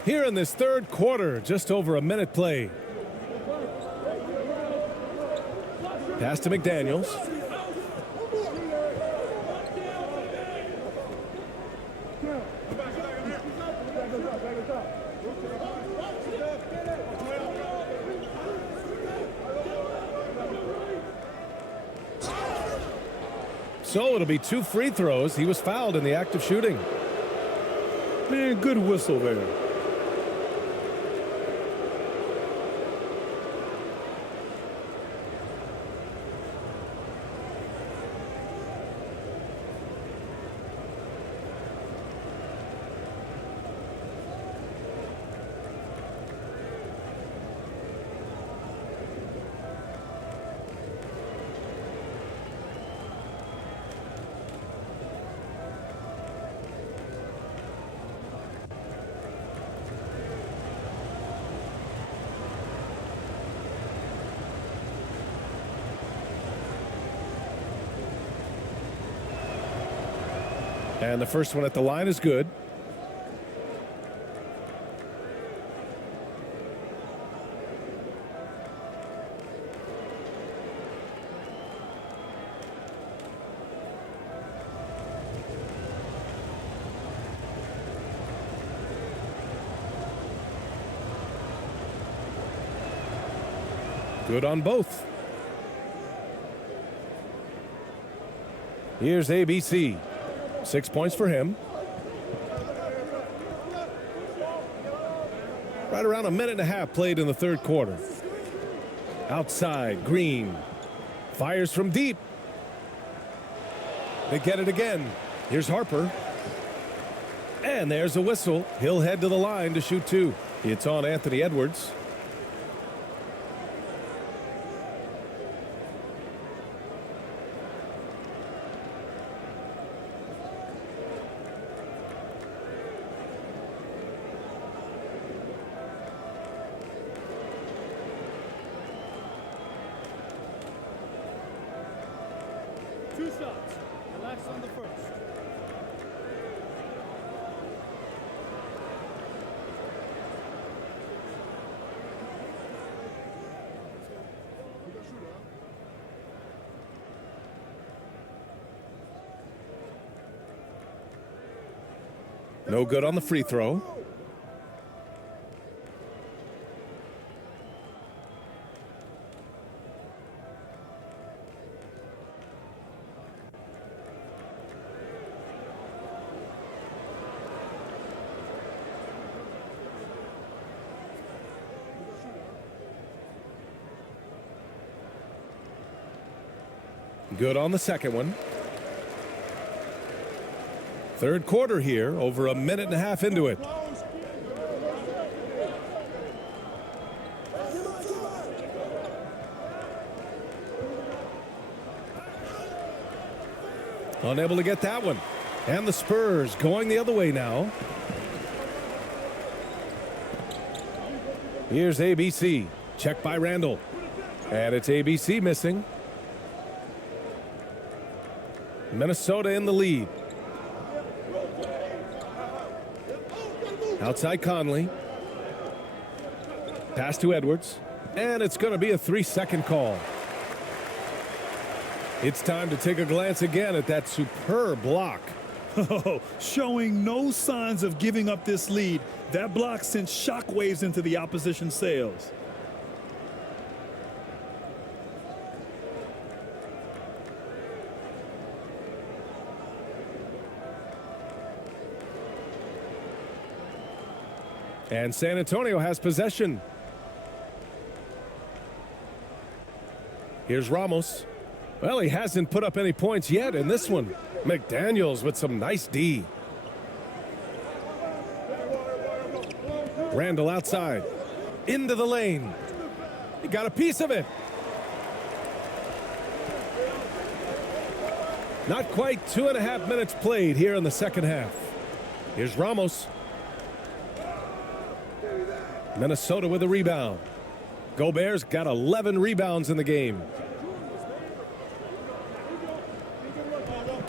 Here in this third quarter, just over a minute play. Pass to McDaniels. So it'll be 2 free throws. He was fouled in the act of shooting. Man, good whistle there. And the first one at the line is good. Good on both. Here's ABC. 6 points for him. Right around a minute and a half played in the third quarter. Outside, Green. Fires from deep. They get it again. Here's Harper. And there's a whistle. He'll head to the line to shoot 2. It's on Anthony Edwards. Two shots. Relax on the first. No good on the free throw. Good on the second one. Third quarter here, over a minute and a half into it. Unable to get that one. And the Spurs going the other way now. Here's ABC. Checked by Randall. And it's ABC missing. Minnesota in the lead. Outside Conley. Pass to Edwards. And it's going to be a 3-second call. It's time to take a glance again at that superb block. Showing no signs of giving up this lead. That block sent shockwaves into the opposition sails. And San Antonio has possession. Here's Ramos. Well, he hasn't put up any points yet in this one. McDaniels with some nice D. Randall outside. Into the lane. He got a piece of it. Not quite 2.5 minutes played here in the second half. Here's Ramos. Minnesota with a rebound. Gobert's got 11 rebounds in the game.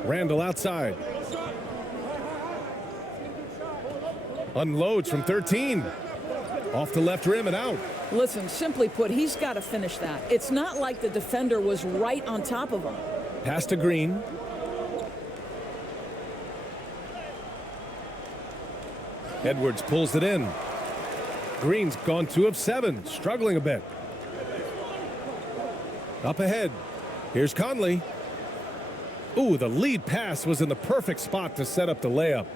Randall outside. Unloads from 13. Off the left rim and out. Listen, simply put, he's got to finish that. It's not like the defender was right on top of him. Pass to Green. Edwards pulls it in. Green's gone 2 of 7, struggling a bit. Up ahead. Here's Conley. Ooh, the lead pass was in the perfect spot to set up the layup.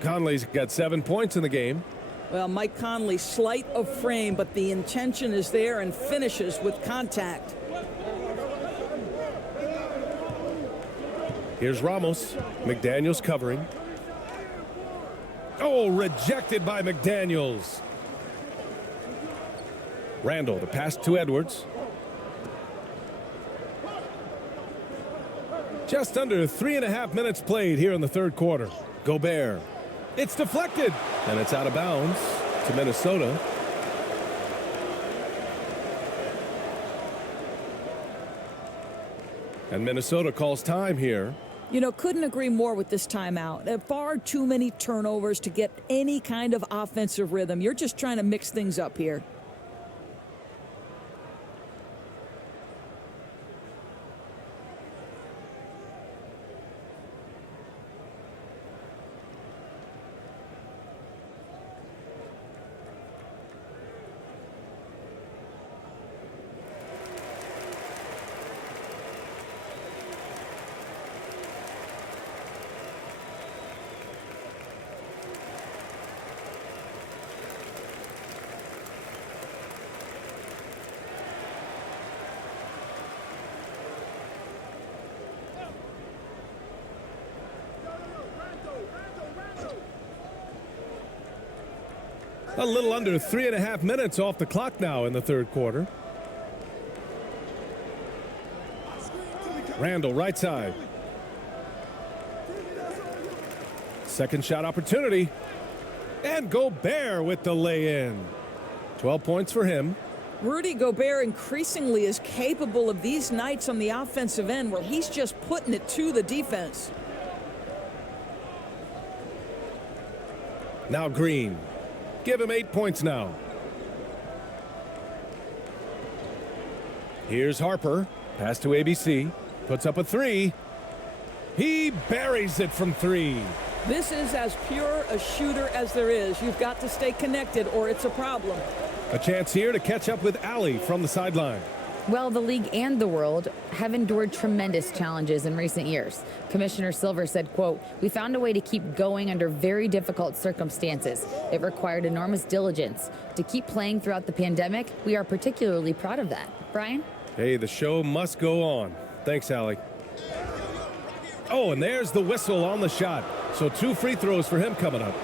Conley's got 7 points in the game. Well, Mike Conley, slight of frame, but the intention is there and finishes with contact. Here's Ramos. McDaniels covering. Oh, rejected by McDaniels. Randall, the pass to Edwards. Just under 3.5 minutes played here in the third quarter. Gobert. It's deflected, and it's out of bounds to Minnesota. And Minnesota calls time here. You know, couldn't agree more with this timeout. There are far too many turnovers to get any kind of offensive rhythm. You're just trying to mix things up here. A little under 3.5 minutes off the clock now in the third quarter. Randall right side. Second shot opportunity. And Gobert with the lay-in. 12 points for him. Rudy Gobert increasingly is capable of these nights on the offensive end where he's just putting it to the defense. Now Green. Give him 8 points now. Here's Harper. Pass to ABC. Puts up a 3. He buries it from 3. This is as pure a shooter as there is. You've got to stay connected or it's a problem. A chance here to catch up with Ali from the sideline. Well, the league and the world have endured tremendous challenges in recent years. Commissioner Silver said, quote, "We found a way to keep going under very difficult circumstances. It required enormous diligence. To keep playing throughout the pandemic, we are particularly proud of that." Brian? Hey, the show must go on. Thanks, Ali. Oh, and there's the whistle on the shot. So 2 free throws for him coming up.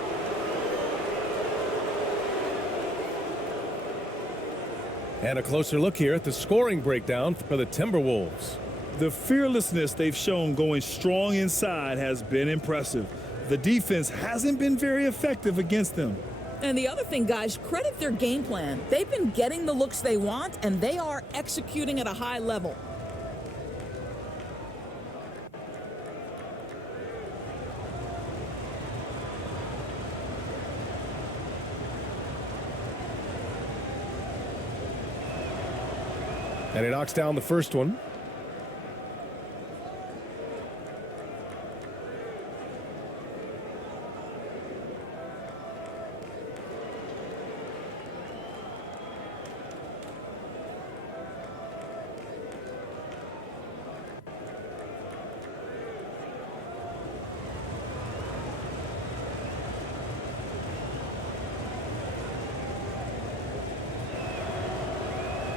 And a closer look here at the scoring breakdown for the Timberwolves. The fearlessness they've shown going strong inside has been impressive. The defense hasn't been very effective against them. And the other thing, guys, credit their game plan. They've been getting the looks they want, and they are executing at a high level. And he knocks down the first one.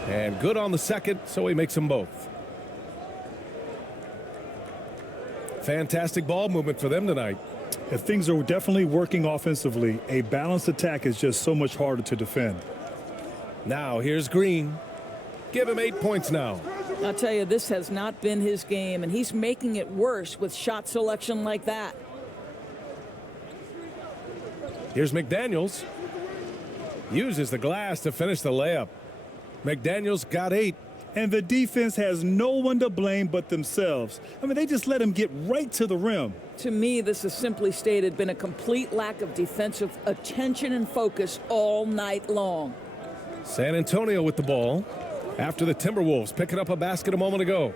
And good on the second, so he makes them both. Fantastic ball movement for them tonight. If things are definitely working offensively, a balanced attack is just so much harder to defend. Now here's Green. Give him 8 points now. I'll tell you, this has not been his game, and he's making it worse with shot selection like that. Here's McDaniels. Uses the glass to finish the layup. McDaniels got 8. And the defense has no one to blame but themselves. I mean, they just let him get right to the rim. To me, this has simply stated been a complete lack of defensive attention and focus all night long. San Antonio with the ball after the Timberwolves picking up a basket a moment ago.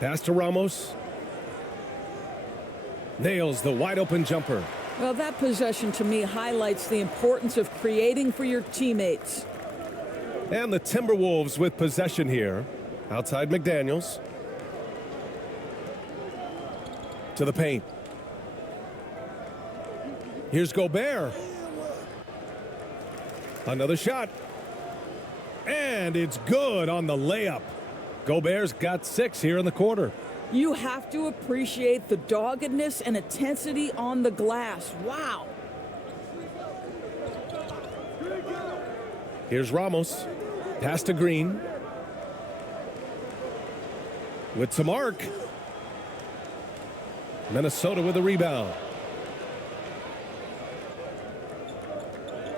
Pass to Ramos. Nails the wide open jumper. Well, that possession to me highlights the importance of creating for your teammates. And the Timberwolves with possession here. Outside McDaniels. To the paint. Here's Gobert. Another shot. And it's good on the layup. Gobert's got 6 here in the quarter. You have to appreciate the doggedness and intensity on the glass. Wow. Here's Ramos. Pass to Green. With some arc. Minnesota with a rebound.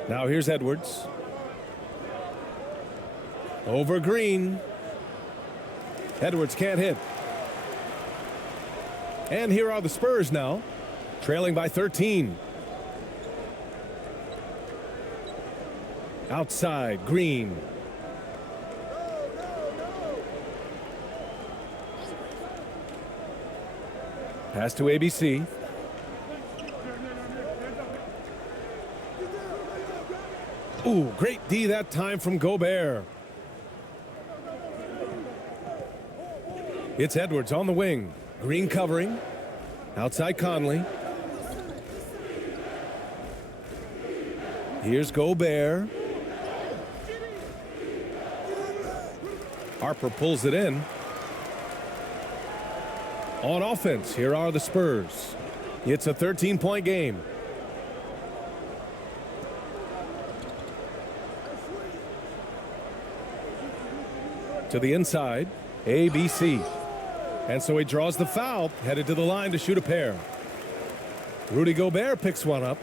Now here's Edwards. Over Green. Edwards can't hit. And here are the Spurs now, trailing by 13. Outside, Green. Pass to ABC. Ooh, great D that time from Gobert. It's Edwards on the wing. Green covering. Outside Conley. Here's Gobert. Harper pulls it in. On offense, here are the Spurs. It's a 13-point game. To the inside, ABC. And so he draws the foul, headed to the line to shoot a pair. Rudy Gobert picks one up.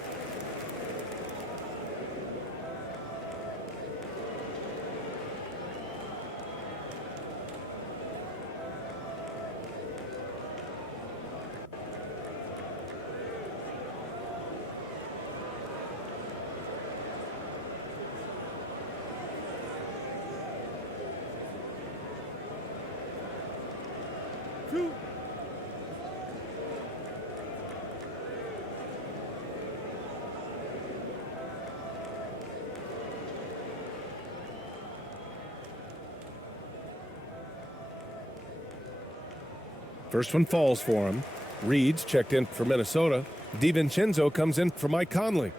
First one falls for him. Reed's checked in for Minnesota. DiVincenzo comes in for Mike Conley.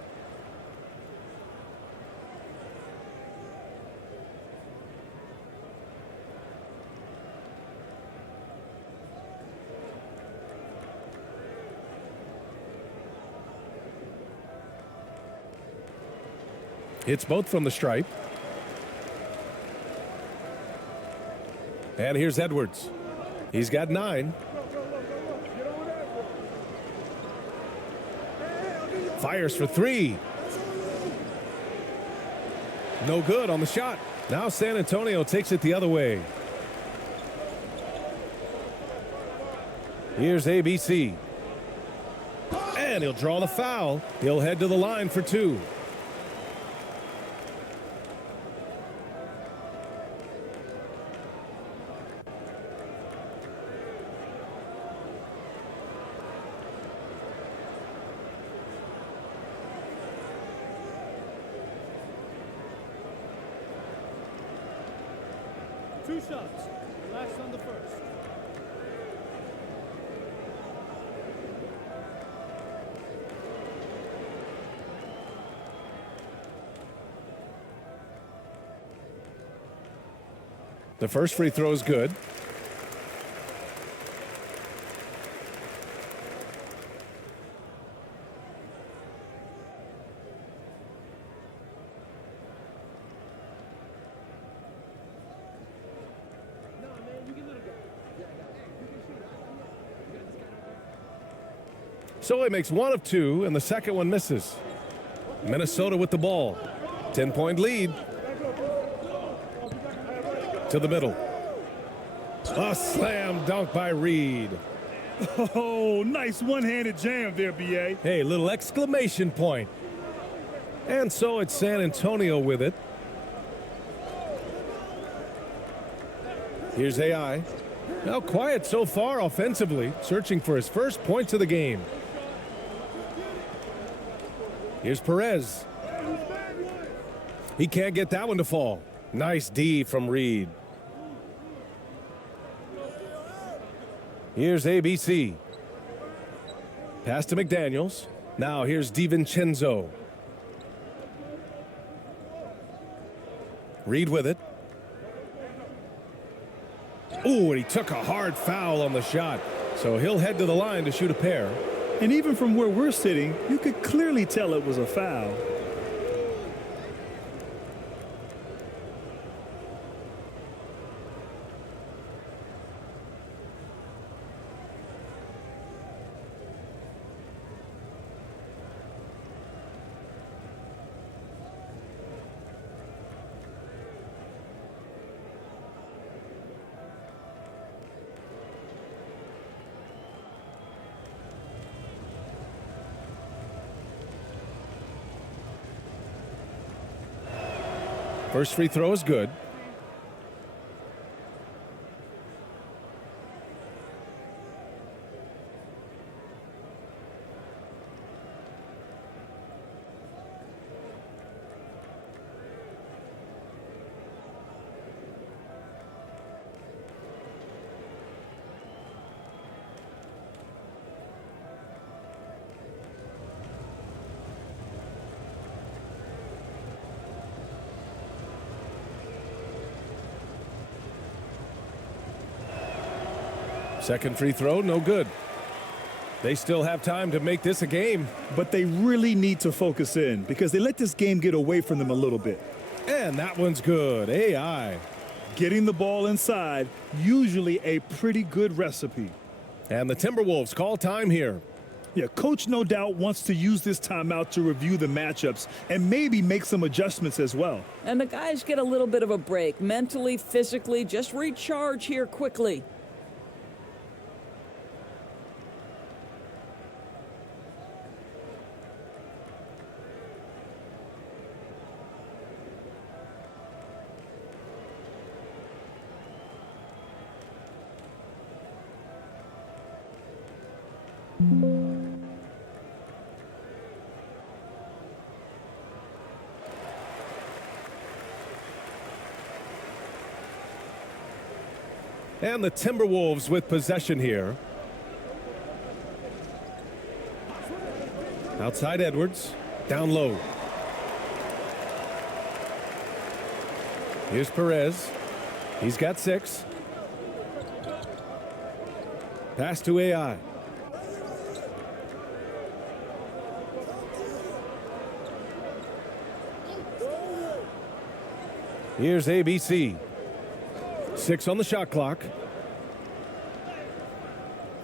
Hits both from the stripe. And here's Edwards. He's got 9. Fires for 3. No good on the shot. Now San Antonio takes it the other way. Here's ABC. And he'll draw the foul. He'll head to the line for 2. Two shots. Relax on the first. The first free throw is good. So he makes 1 of 2, and the second one misses. Minnesota with the ball. 10-point lead. To the middle. A slam dunk by Reed. Oh, nice one-handed jam there, B.A. Hey, little exclamation point. And so it's San Antonio with it. Here's AI. Now quiet so far offensively, searching for his first points of the game. Here's Perez. He can't get that one to fall. Nice D from Reed. Here's ABC. Pass to McDaniels. Now here's DiVincenzo. Reed with it. Ooh, and he took a hard foul on the shot. So he'll head to the line to shoot a pair. And even from where we're sitting, you could clearly tell it was a foul. First free throw is good. Second free throw, no good. They still have time to make this a game. But they really need to focus in because they let this game get away from them a little bit. And that one's good. AI. Getting the ball inside, usually a pretty good recipe. And the Timberwolves call time here. Yeah, coach no doubt wants to use this timeout to review the matchups and maybe make some adjustments as well. And the guys get a little bit of a break, mentally, physically, just recharge here quickly. And the Timberwolves with possession here. Outside Edwards, down low. Here's Perez. He's got 6. Pass to AI. Here's ABC. 6 on the shot clock.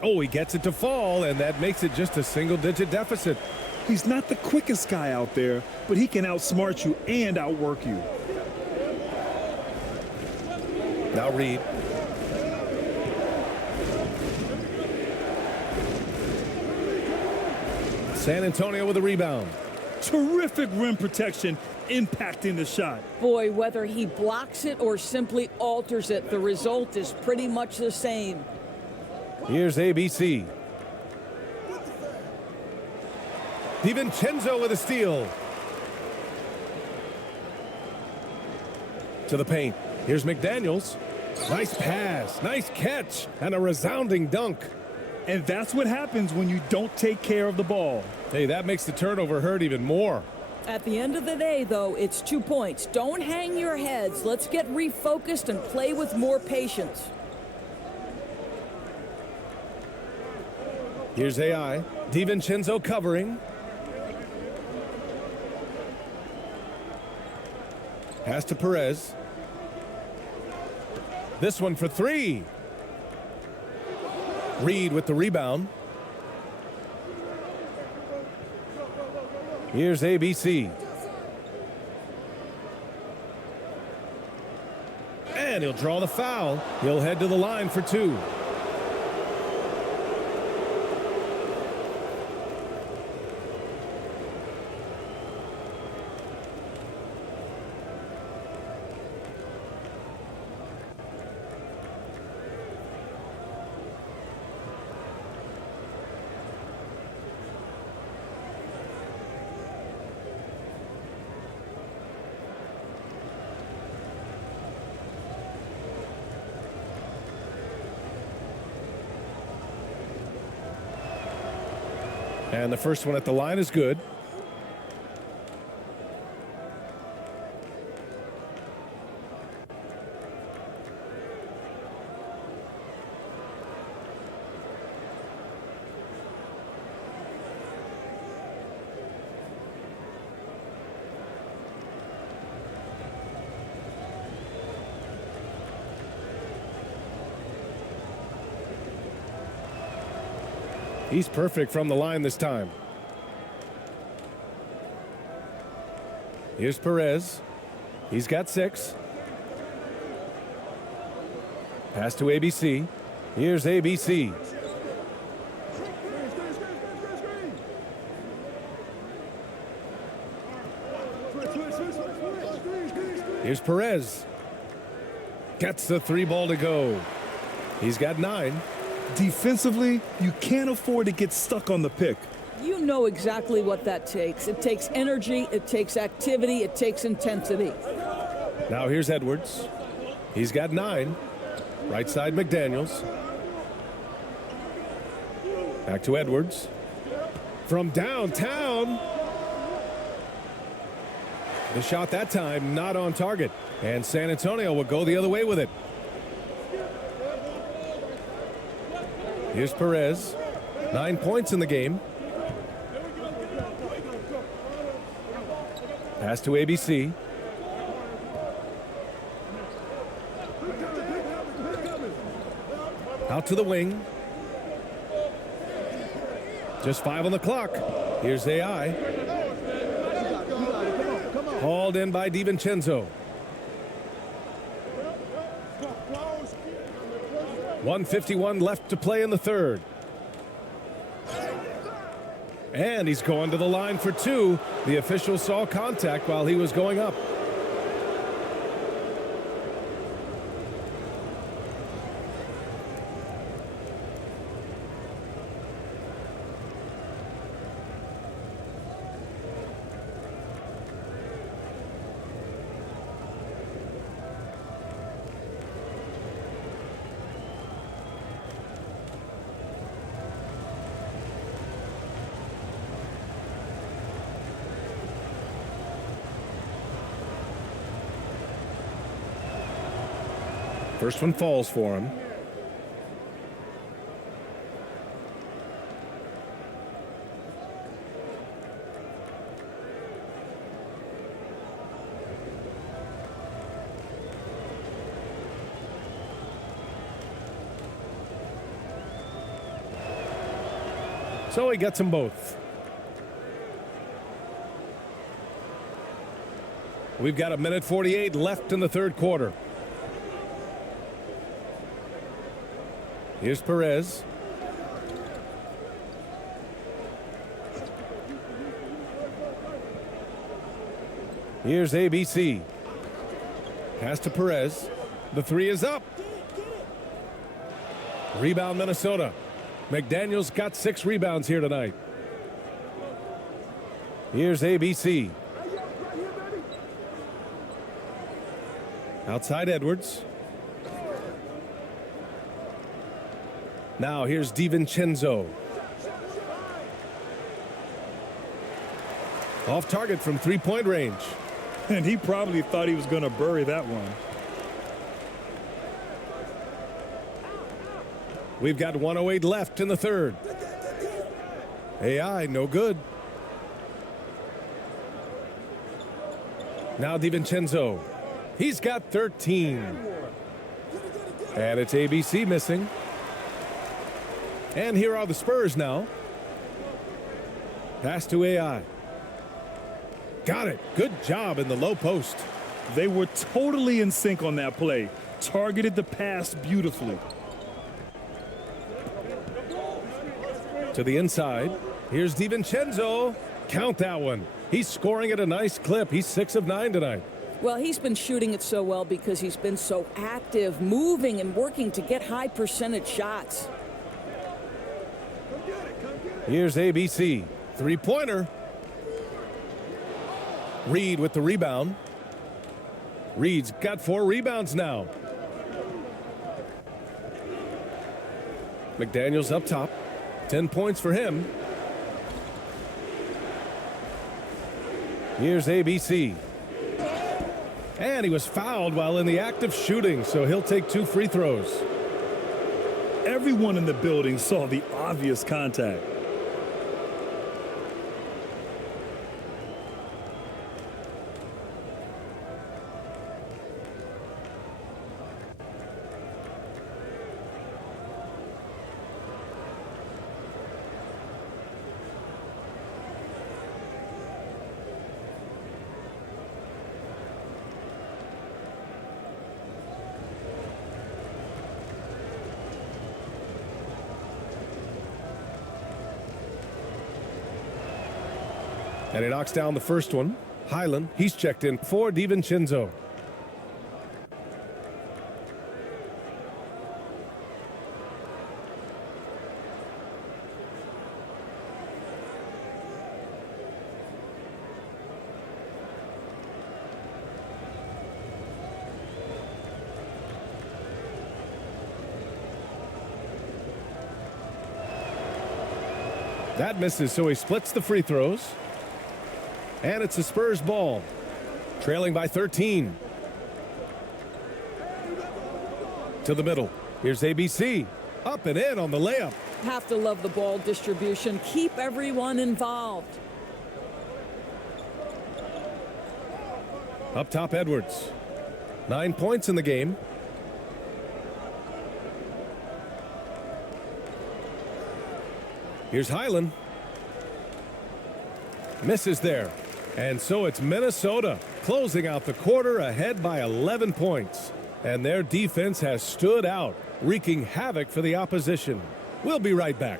Oh, he gets it to fall, and that makes it just a single-digit deficit. He's not the quickest guy out there, but he can outsmart you and outwork you. Now Reed. San Antonio with a rebound. Terrific rim protection, impacting the shot. Boy, whether he blocks it or simply alters it, the result is pretty much the same. Here's ABC. DiVincenzo with a steal. To the paint. Here's McDaniels. Nice pass, nice catch, and a resounding dunk. And that's what happens when you don't take care of the ball. Hey, that makes the turnover hurt even more. At the end of the day, though, it's 2 points. Don't hang your heads. Let's get refocused and play with more patience. Here's AI. DiVincenzo covering. Pass to Perez. This one for 3. Reed with the rebound. Here's ABC. And he'll draw the foul. He'll head to the line for 2. And the first one at the line is good. He's perfect from the line this time. Here's Perez. He's got 6. Pass to ABC. Here's ABC. Here's Perez. Gets the 3 ball to go. He's got 9. Defensively, you can't afford to get stuck on the pick. You know exactly what that takes. It takes energy, it takes activity, it takes intensity. Now here's Edwards. He's got 9. Right side McDaniels. Back to Edwards. From downtown. The shot that time not on target. And San Antonio will go the other way with it. Here's Perez. 9 points in the game. Pass to ABC. Out to the wing. Just 5 on the clock. Here's AI. Hauled in by DiVincenzo. 1:51 left to play in the third. And he's going to the line for 2. The official saw contact while he was going up. First one falls for him. So he gets them both. We've got 1:48 left in the third quarter. Here's Perez. Here's ABC. Pass to Perez. The three is up. Rebound Minnesota. McDaniel's got 6 rebounds here tonight. Here's ABC. Outside Edwards. Now here's DiVincenzo. Off target from three-point range. And he probably thought he was going to bury that one. We've got 1:08 left in the third. AI, no good. Now DiVincenzo. He's got 13. And it's ABC missing. And here are the Spurs now. Pass to AI. Got it. Good job in the low post. They were totally in sync on that play. Targeted the pass beautifully. To the inside. Here's DiVincenzo. Count that one. He's scoring at a nice clip. He's 6 of 9 tonight. Well, he's been shooting it so well because he's been so active, moving and working to get high percentage shots. Here's ABC. Three-pointer. Reed with the rebound. Reed's got 4 rebounds now. McDaniel's up top. 10 points for him. Here's ABC. And he was fouled while in the act of shooting, so he'll take 2 free throws. Everyone in the building saw the obvious contact. And he knocks down the first one. Highland, he's checked in for DiVincenzo. That misses, so he splits the free throws. And it's a Spurs ball, trailing by 13. To the middle. Here's ABC. Up and in on the layup. Have to love the ball distribution. Keep everyone involved. Up top, Edwards. 9 points in the game. Here's Highland. Misses there. And so it's Minnesota closing out the quarter ahead by 11 points. And their defense has stood out, wreaking havoc for the opposition. We'll be right back.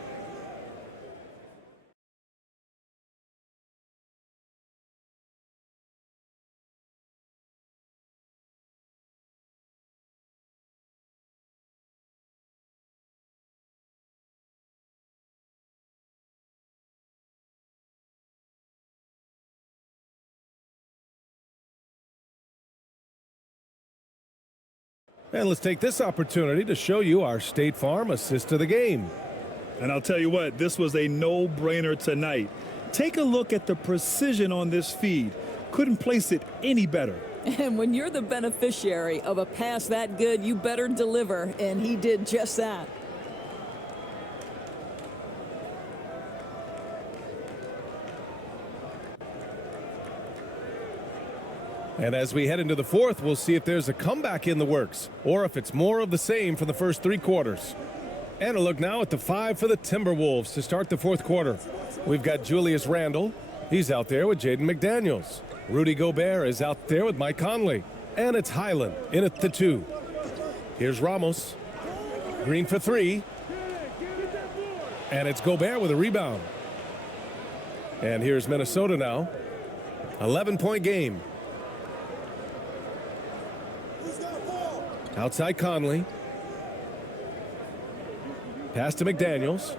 And let's take this opportunity to show you our State Farm assist of the game. And I'll tell you what, this was a no-brainer tonight. Take a look at the precision on this feed. Couldn't place it any better. And when you're the beneficiary of a pass that good, you better deliver, and he did just that. And as we head into the fourth, we'll see if there's a comeback in the works or if it's more of the same from the first 3 quarters. And a look now at the 5 for the Timberwolves to start the fourth quarter. We've got Julius Randle. He's out there with Jaden McDaniels. Rudy Gobert is out there with Mike Conley. And it's Highland in at the 2. Here's Ramos. Green for 3. And it's Gobert with a rebound. And here's Minnesota now. 11-point game. Outside Conley. Pass to McDaniels.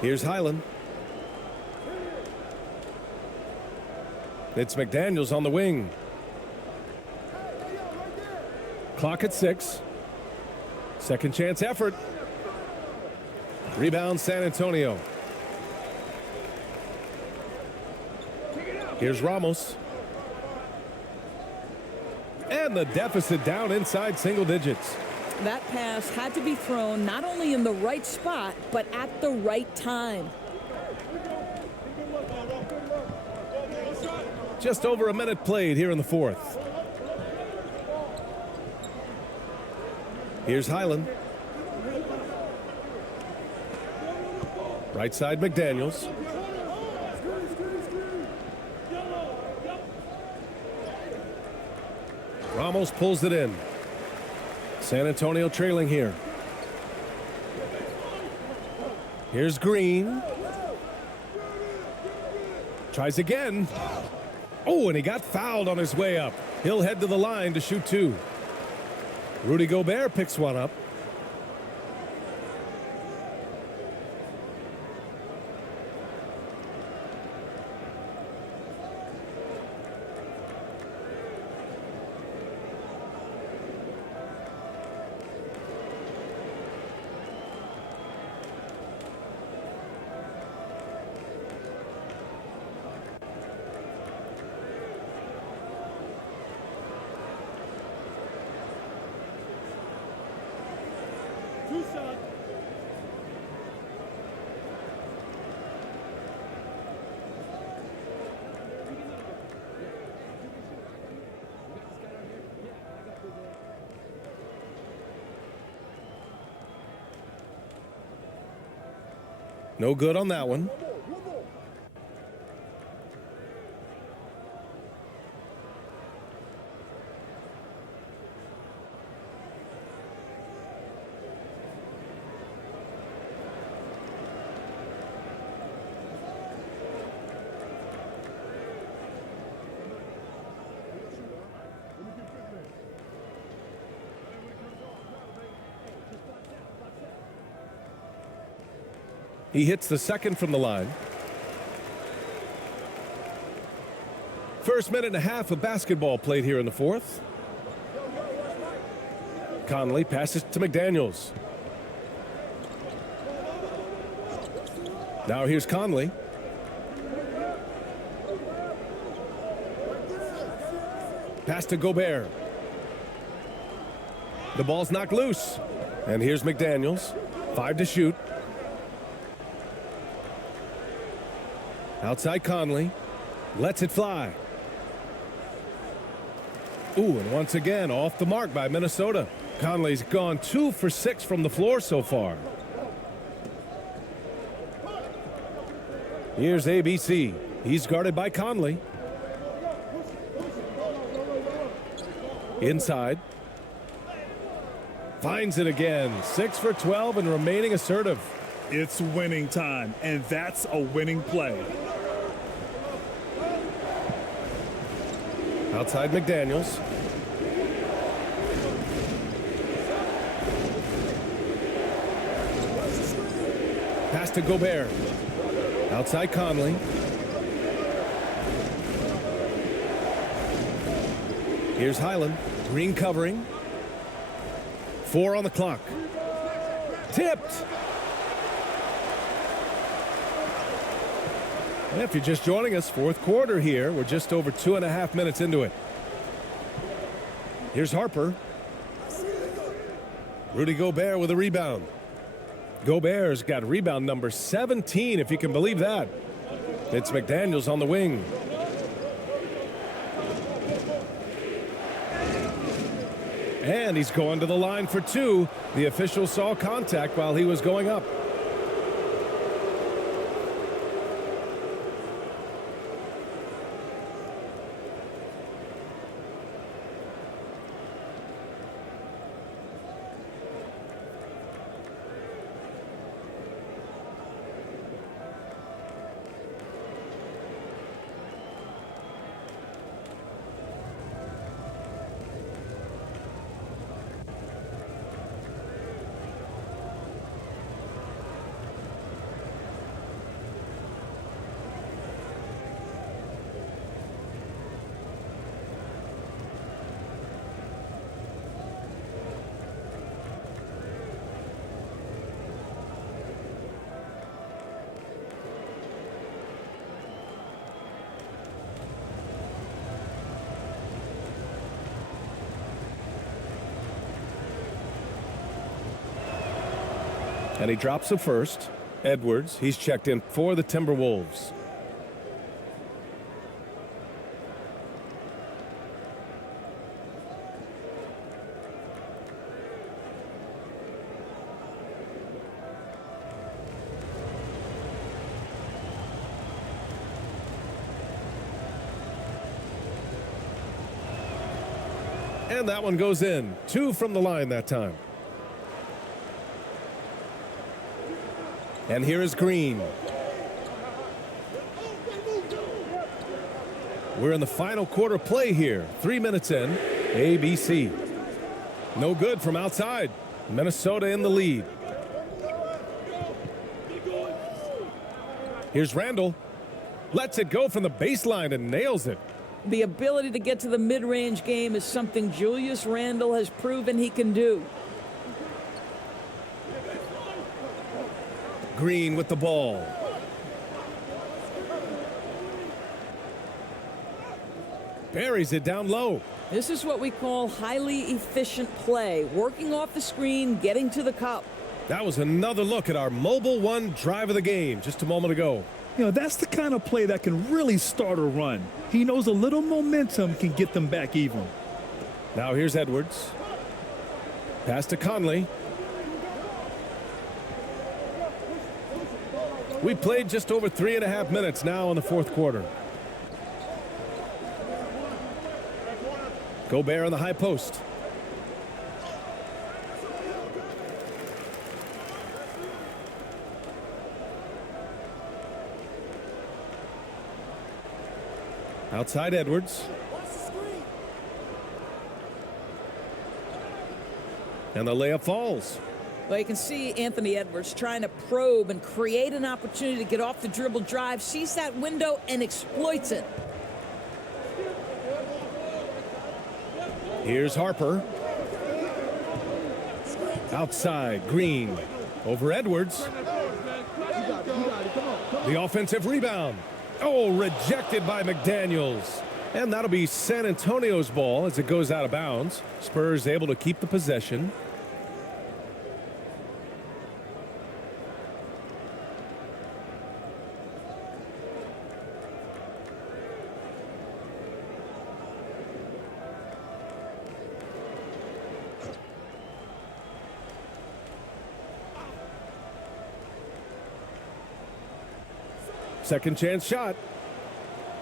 Here's Highland. It's McDaniels on the wing. Clock at 6. Second chance effort. Rebound San Antonio. Here's Ramos. And the deficit down inside single digits. That pass had to be thrown not only in the right spot, but at the right time. Just over a minute played here in the fourth. Here's Highland. Right side McDaniels. Ramos pulls it in. San Antonio trailing here. Here's Green. Tries again. Oh, and he got fouled on his way up. He'll head to the line to shoot 2. Rudy Gobert picks one up. No good on that one. He hits the second from the line. First minute and a half of basketball played here in the fourth. Conley passes to McDaniels. Now here's Conley. Pass to Gobert. The ball's knocked loose. And here's McDaniels. 5 to shoot. Outside Conley. Lets it fly. Ooh, and once again off the mark by Minnesota. Conley's gone 2 for 6 from the floor so far. Here's ABC. He's guarded by Conley. Inside. Finds it again. 6 for 12 and remaining assertive. It's winning time, and that's a winning play. Outside McDaniels. Pass to Gobert. Outside Conley. Here's Highland. Green covering. 4 on the clock. Tipped. And if you're just joining us, fourth quarter here. We're just over 2.5 minutes into it. Here's Harper. Rudy Gobert with a rebound. Gobert's got rebound number 17, if you can believe that. It's McDaniels on the wing. And he's going to the line for two. The official saw contact while he was going up. And he drops the first. Edwards, he's checked in for the Timberwolves. And that one goes in. 2 from the line that time. And here is Green. We're in the final quarter play here. 3 minutes in. ABC. No good from outside. Minnesota in the lead. Here's Randall. Lets it go from the baseline and nails it. The ability to get to the mid-range game is something Julius Randle has proven he can do. Green with the ball. Buries it down low. This is what we call highly efficient play. Working off the screen, getting to the cup. That was another look at our mobile one drive of the game just a moment ago. You know, that's the kind of play that can really start a run. He knows a little momentum can get them back even. Now here's Edwards. Pass to Conley. We played just over 3.5 minutes now in the fourth quarter. Gobert on the high post. Outside Edwards. And the layup falls. Well, you can see Anthony Edwards trying to probe and create an opportunity to get off the dribble drive, sees that window and exploits it. Here's Harper. Outside, Green. Over Edwards. The offensive rebound. Oh, rejected by McDaniels. And that'll be San Antonio's ball as it goes out of bounds. Spurs able to keep the possession. Second chance shot.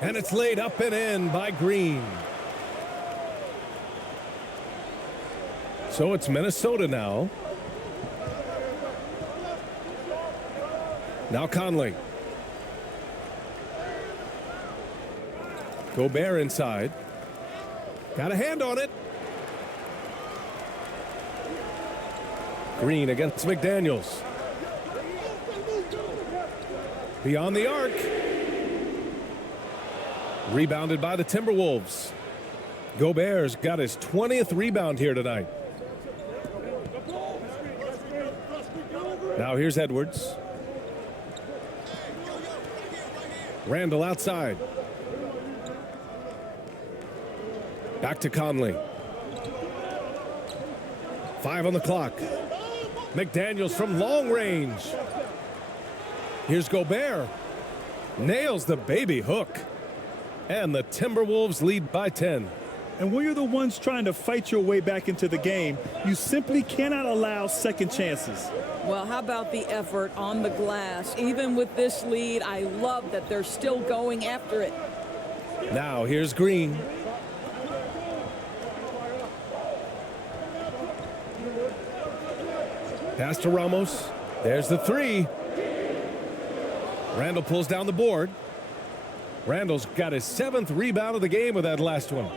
And it's laid up and in by Green. So it's Minnesota now. Now Conley. Gobert inside. Got a hand on it. Green against McDaniels. Beyond the arc. Rebounded by the Timberwolves. Gobert's got his 20th rebound here tonight. Now here's Edwards. Randall outside. Back to Conley. 5 on the clock. McDaniels from long range. Here's Gobert. Nails the baby hook. And the Timberwolves lead by 10. And when you're the ones trying to fight your way back into the game, you simply cannot allow second chances. Well, how about the effort on the glass? Even with this lead, I love that they're still going after it. Now here's Green. Pass to Ramos. There's the three. Randall pulls down the board. Randall's got his 7th rebound of the game with that last one.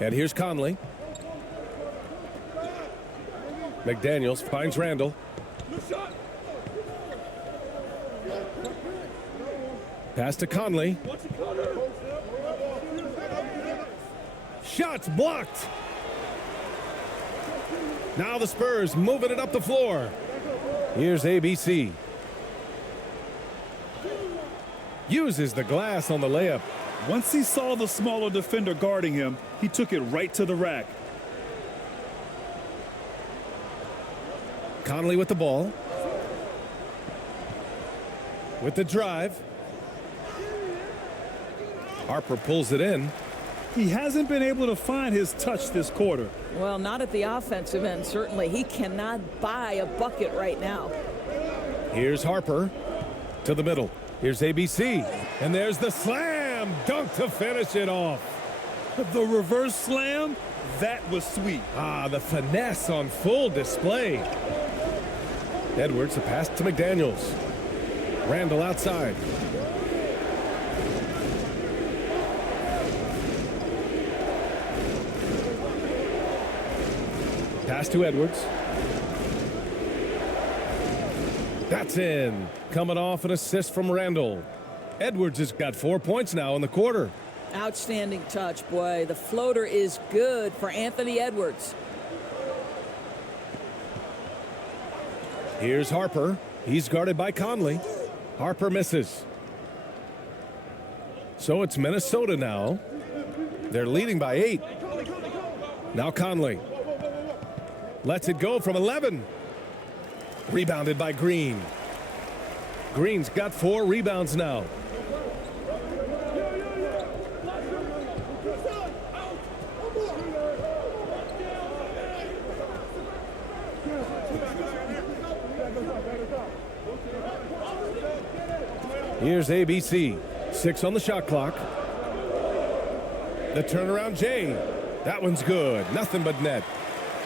And here's Conley. McDaniels finds Randall. Pass to Conley. Shots blocked. Now the Spurs moving it up the floor. Here's ABC. Uses the glass on the layup. Once he saw the smaller defender guarding him, he took it right to the rack. Conley with the ball. With the drive. Harper pulls it in. He hasn't been able to find his touch this quarter. Well, not at the offensive end, certainly. He cannot buy a bucket right now. Here's Harper to the middle. Here's ABC. And there's the slam dunk to finish it off. The reverse slam, that was sweet. Ah, the finesse on full display. Edwards, the pass to McDaniels. Randall outside. Pass to Edwards. That's in. Coming off an assist from Randall. Edwards has got 4 points now in the quarter. Outstanding touch, boy. The floater is good for Anthony Edwards. Here's Harper. He's guarded by Conley. Harper misses. So it's Minnesota now. They're leading by 8. Now Conley. Lets it go from 11. Rebounded by Green. Green's got 4 rebounds now. Here's ABC. 6 on the shot clock. The turnaround Jay. That one's good. Nothing but net.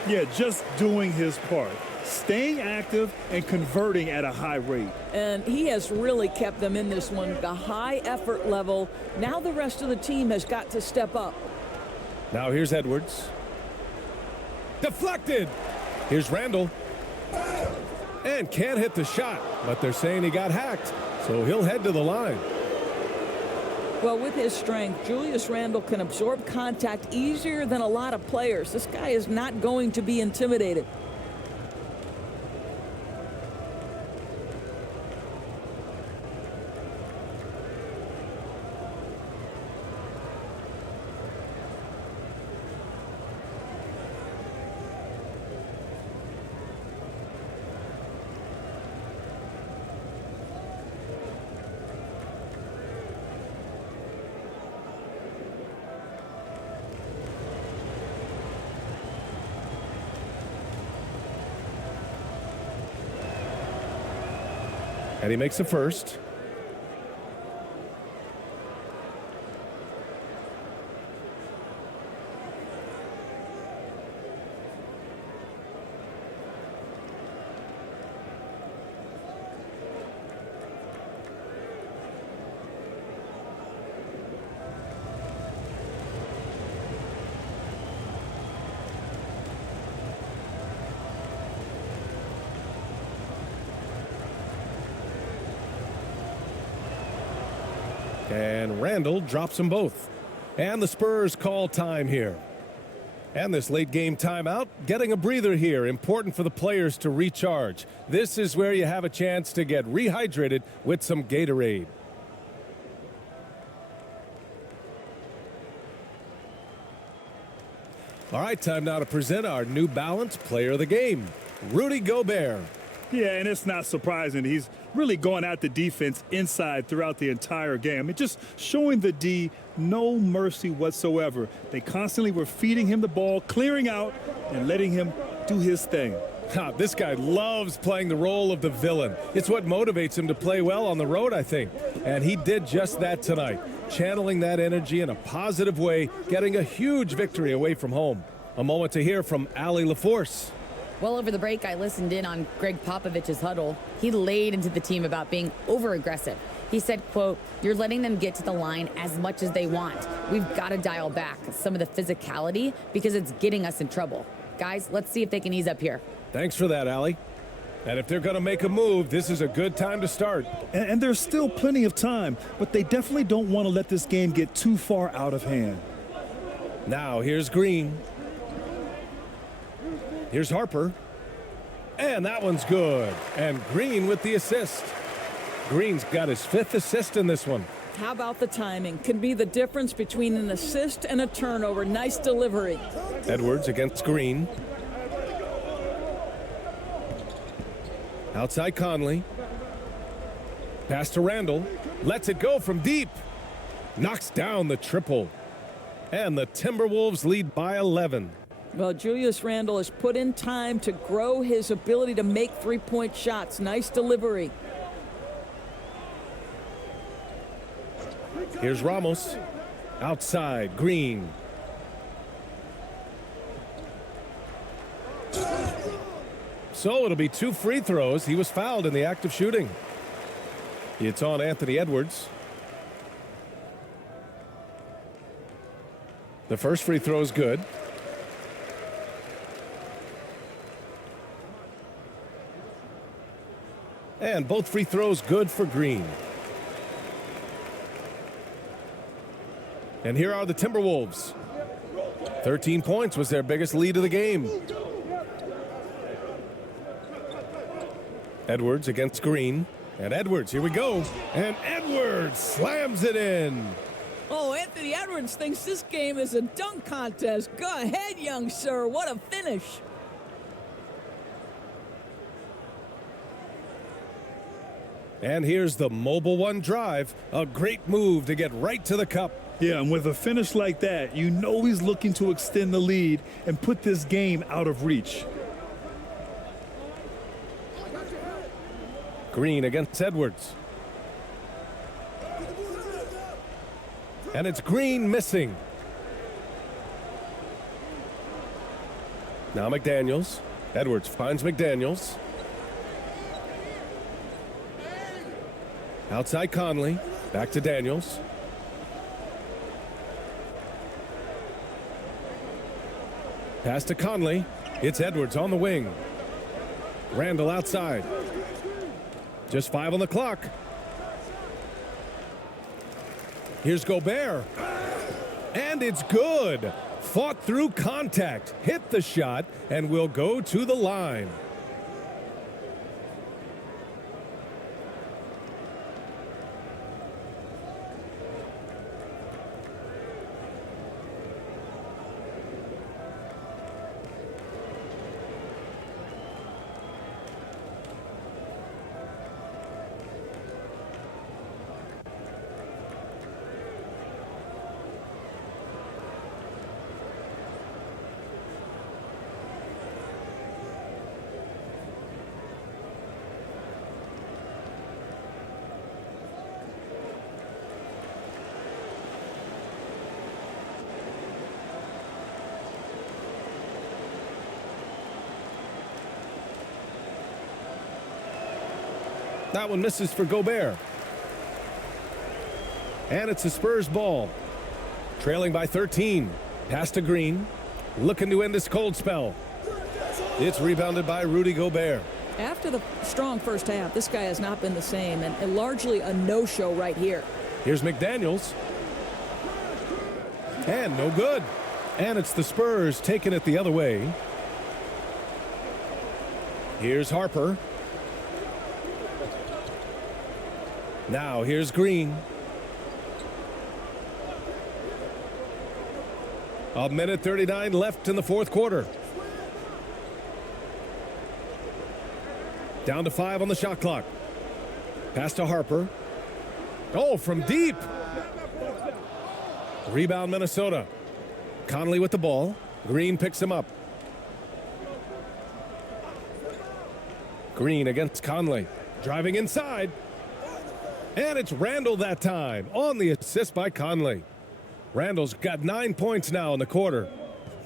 Yeah, just doing his part. Staying active and converting at a high rate. And he has really kept them in this one. The high effort level. Now the rest of the team has got to step up. Now here's Edwards. Deflected. Here's Randall. And can't hit the shot, but they're saying he got hacked, so he'll head to the line. Well, with his strength, Julius Randle can absorb contact easier than a lot of players. This guy is not going to be intimidated. And he makes the first. And Randall drops them both. And the Spurs call time here. And this late game timeout, getting a breather here, important for the players to recharge. This is where you have a chance to get rehydrated with some Gatorade. All right, time now to present our New Balance Player of the Game, Rudy Gobert. Yeah, and it's not surprising. He's really going at the defense inside throughout the entire game. I mean, just showing the D no mercy whatsoever. They constantly were feeding him the ball, clearing out, and letting him do his thing. This guy loves playing the role of the villain. It's what motivates him to play well on the road, I think. And he did just that tonight, channeling that energy in a positive way, getting a huge victory away from home. A moment to hear from Allie LaForce. Well, over the break, I listened in on Greg Popovich's huddle. He laid into the team about being over-aggressive. He said, quote, "You're letting them get to the line as much as they want. We've got to dial back some of the physicality because it's getting us in trouble. Guys, let's see if they can ease up here." Thanks for that, Allie. And if they're going to make a move, this is a good time to start. And there's still plenty of time, but they definitely don't want to let this game get too far out of hand. Now, here's Green. Here's Harper. And that one's good. And Green with the assist. Green's got his 5th assist in this one. How about the timing? Can be the difference between an assist and a turnover. Nice delivery. Edwards against Green. Outside Conley. Pass to Randall. Lets it go from deep. Knocks down the triple. And the Timberwolves lead by 11. Well, Julius Randle has put in time to grow his ability to make three-point shots. Nice delivery. Here's Ramos. Outside, Green. So it'll be 2 free throws. He was fouled in the act of shooting. It's on Anthony Edwards. The first free throw is good. And both free throws good for Green. And here are the Timberwolves. 13 points was their biggest lead of the game. Edwards against Green. And Edwards, here we go. And Edwards slams it in. Oh, Anthony Edwards thinks this game is a dunk contest. Go ahead, young sir. What a finish. And here's the Mobile One drive. A great move to get right to the cup. Yeah, and with a finish like that, you know he's looking to extend the lead and put this game out of reach. Green against Edwards. And it's Green missing. Now McDaniels. Edwards finds McDaniels. Outside Conley. Back to Daniels. Pass to Conley. It's Edwards on the wing. Randall outside. Just 5 on the clock. Here's Gobert. And it's good. Fought through contact. Hit the shot and will go to the line. That one misses for Gobert. And it's the Spurs ball. Trailing by 13. Pass to Green. Looking to end this cold spell. It's rebounded by Rudy Gobert. After the strong first half, this guy has not been the same, and largely a no-show right here. Here's McDaniels. And no good. And it's the Spurs taking it the other way. Here's Harper. Now here's Green. A minute 39 left in the fourth quarter. Down to 5 on the shot clock. Pass to Harper. Oh, from deep. Rebound Minnesota. Conley with the ball. Green picks him up. Green against Conley. Driving inside. And it's Randall that time on the assist by Conley. Randall's got 9 points now in the quarter.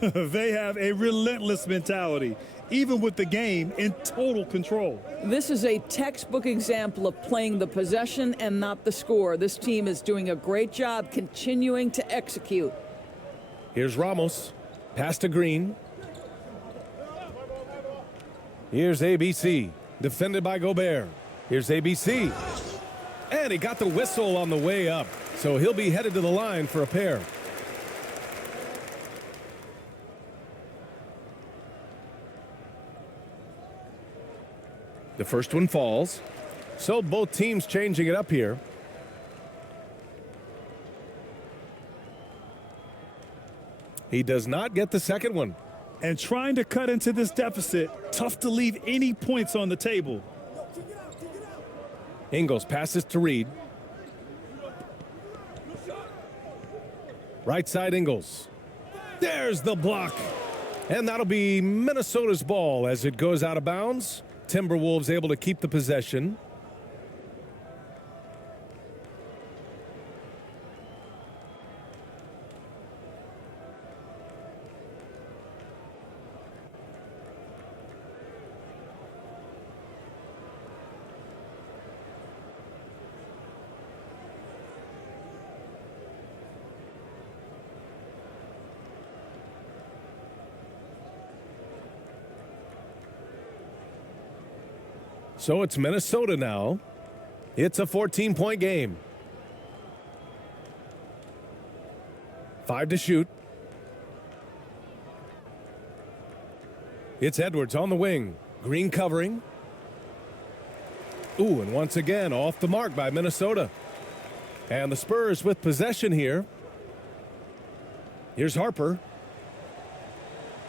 They have a relentless mentality, even with the game in total control. This is a textbook example of playing the possession and not the score. This team is doing a great job continuing to execute. Here's Ramos. Pass to Green. Here's ABC. Defended by Gobert. Here's ABC. And he got the whistle on the way up. So he'll be headed to the line for a pair. The first one falls. So both teams changing it up here. He does not get the second one. And trying to cut into this deficit, tough to leave any points on the table. Ingles passes to Reed. Right side Ingles. There's the block. And that'll be Minnesota's ball as it goes out of bounds. Timberwolves able to keep the possession. So it's Minnesota now. It's a 14-point game. 5 to shoot. It's Edwards on the wing. Green covering. Ooh, and once again off the mark by Minnesota. And the Spurs with possession here. Here's Harper.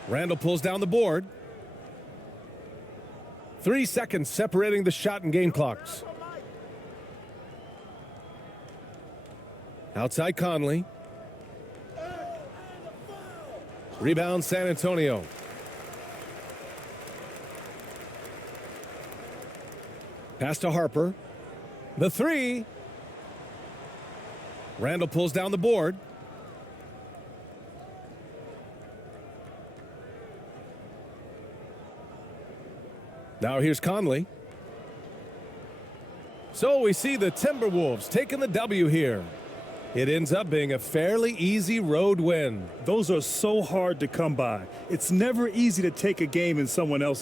Randall pulls down the board. 3 seconds separating the shot and game clocks. Outside Conley. Rebound San Antonio. Pass to Harper. The three. Randall pulls down the board. Now here's Conley. So we see the Timberwolves taking the W here. It ends up being a fairly easy road win. Those are so hard to come by. It's never easy to take a game in someone else's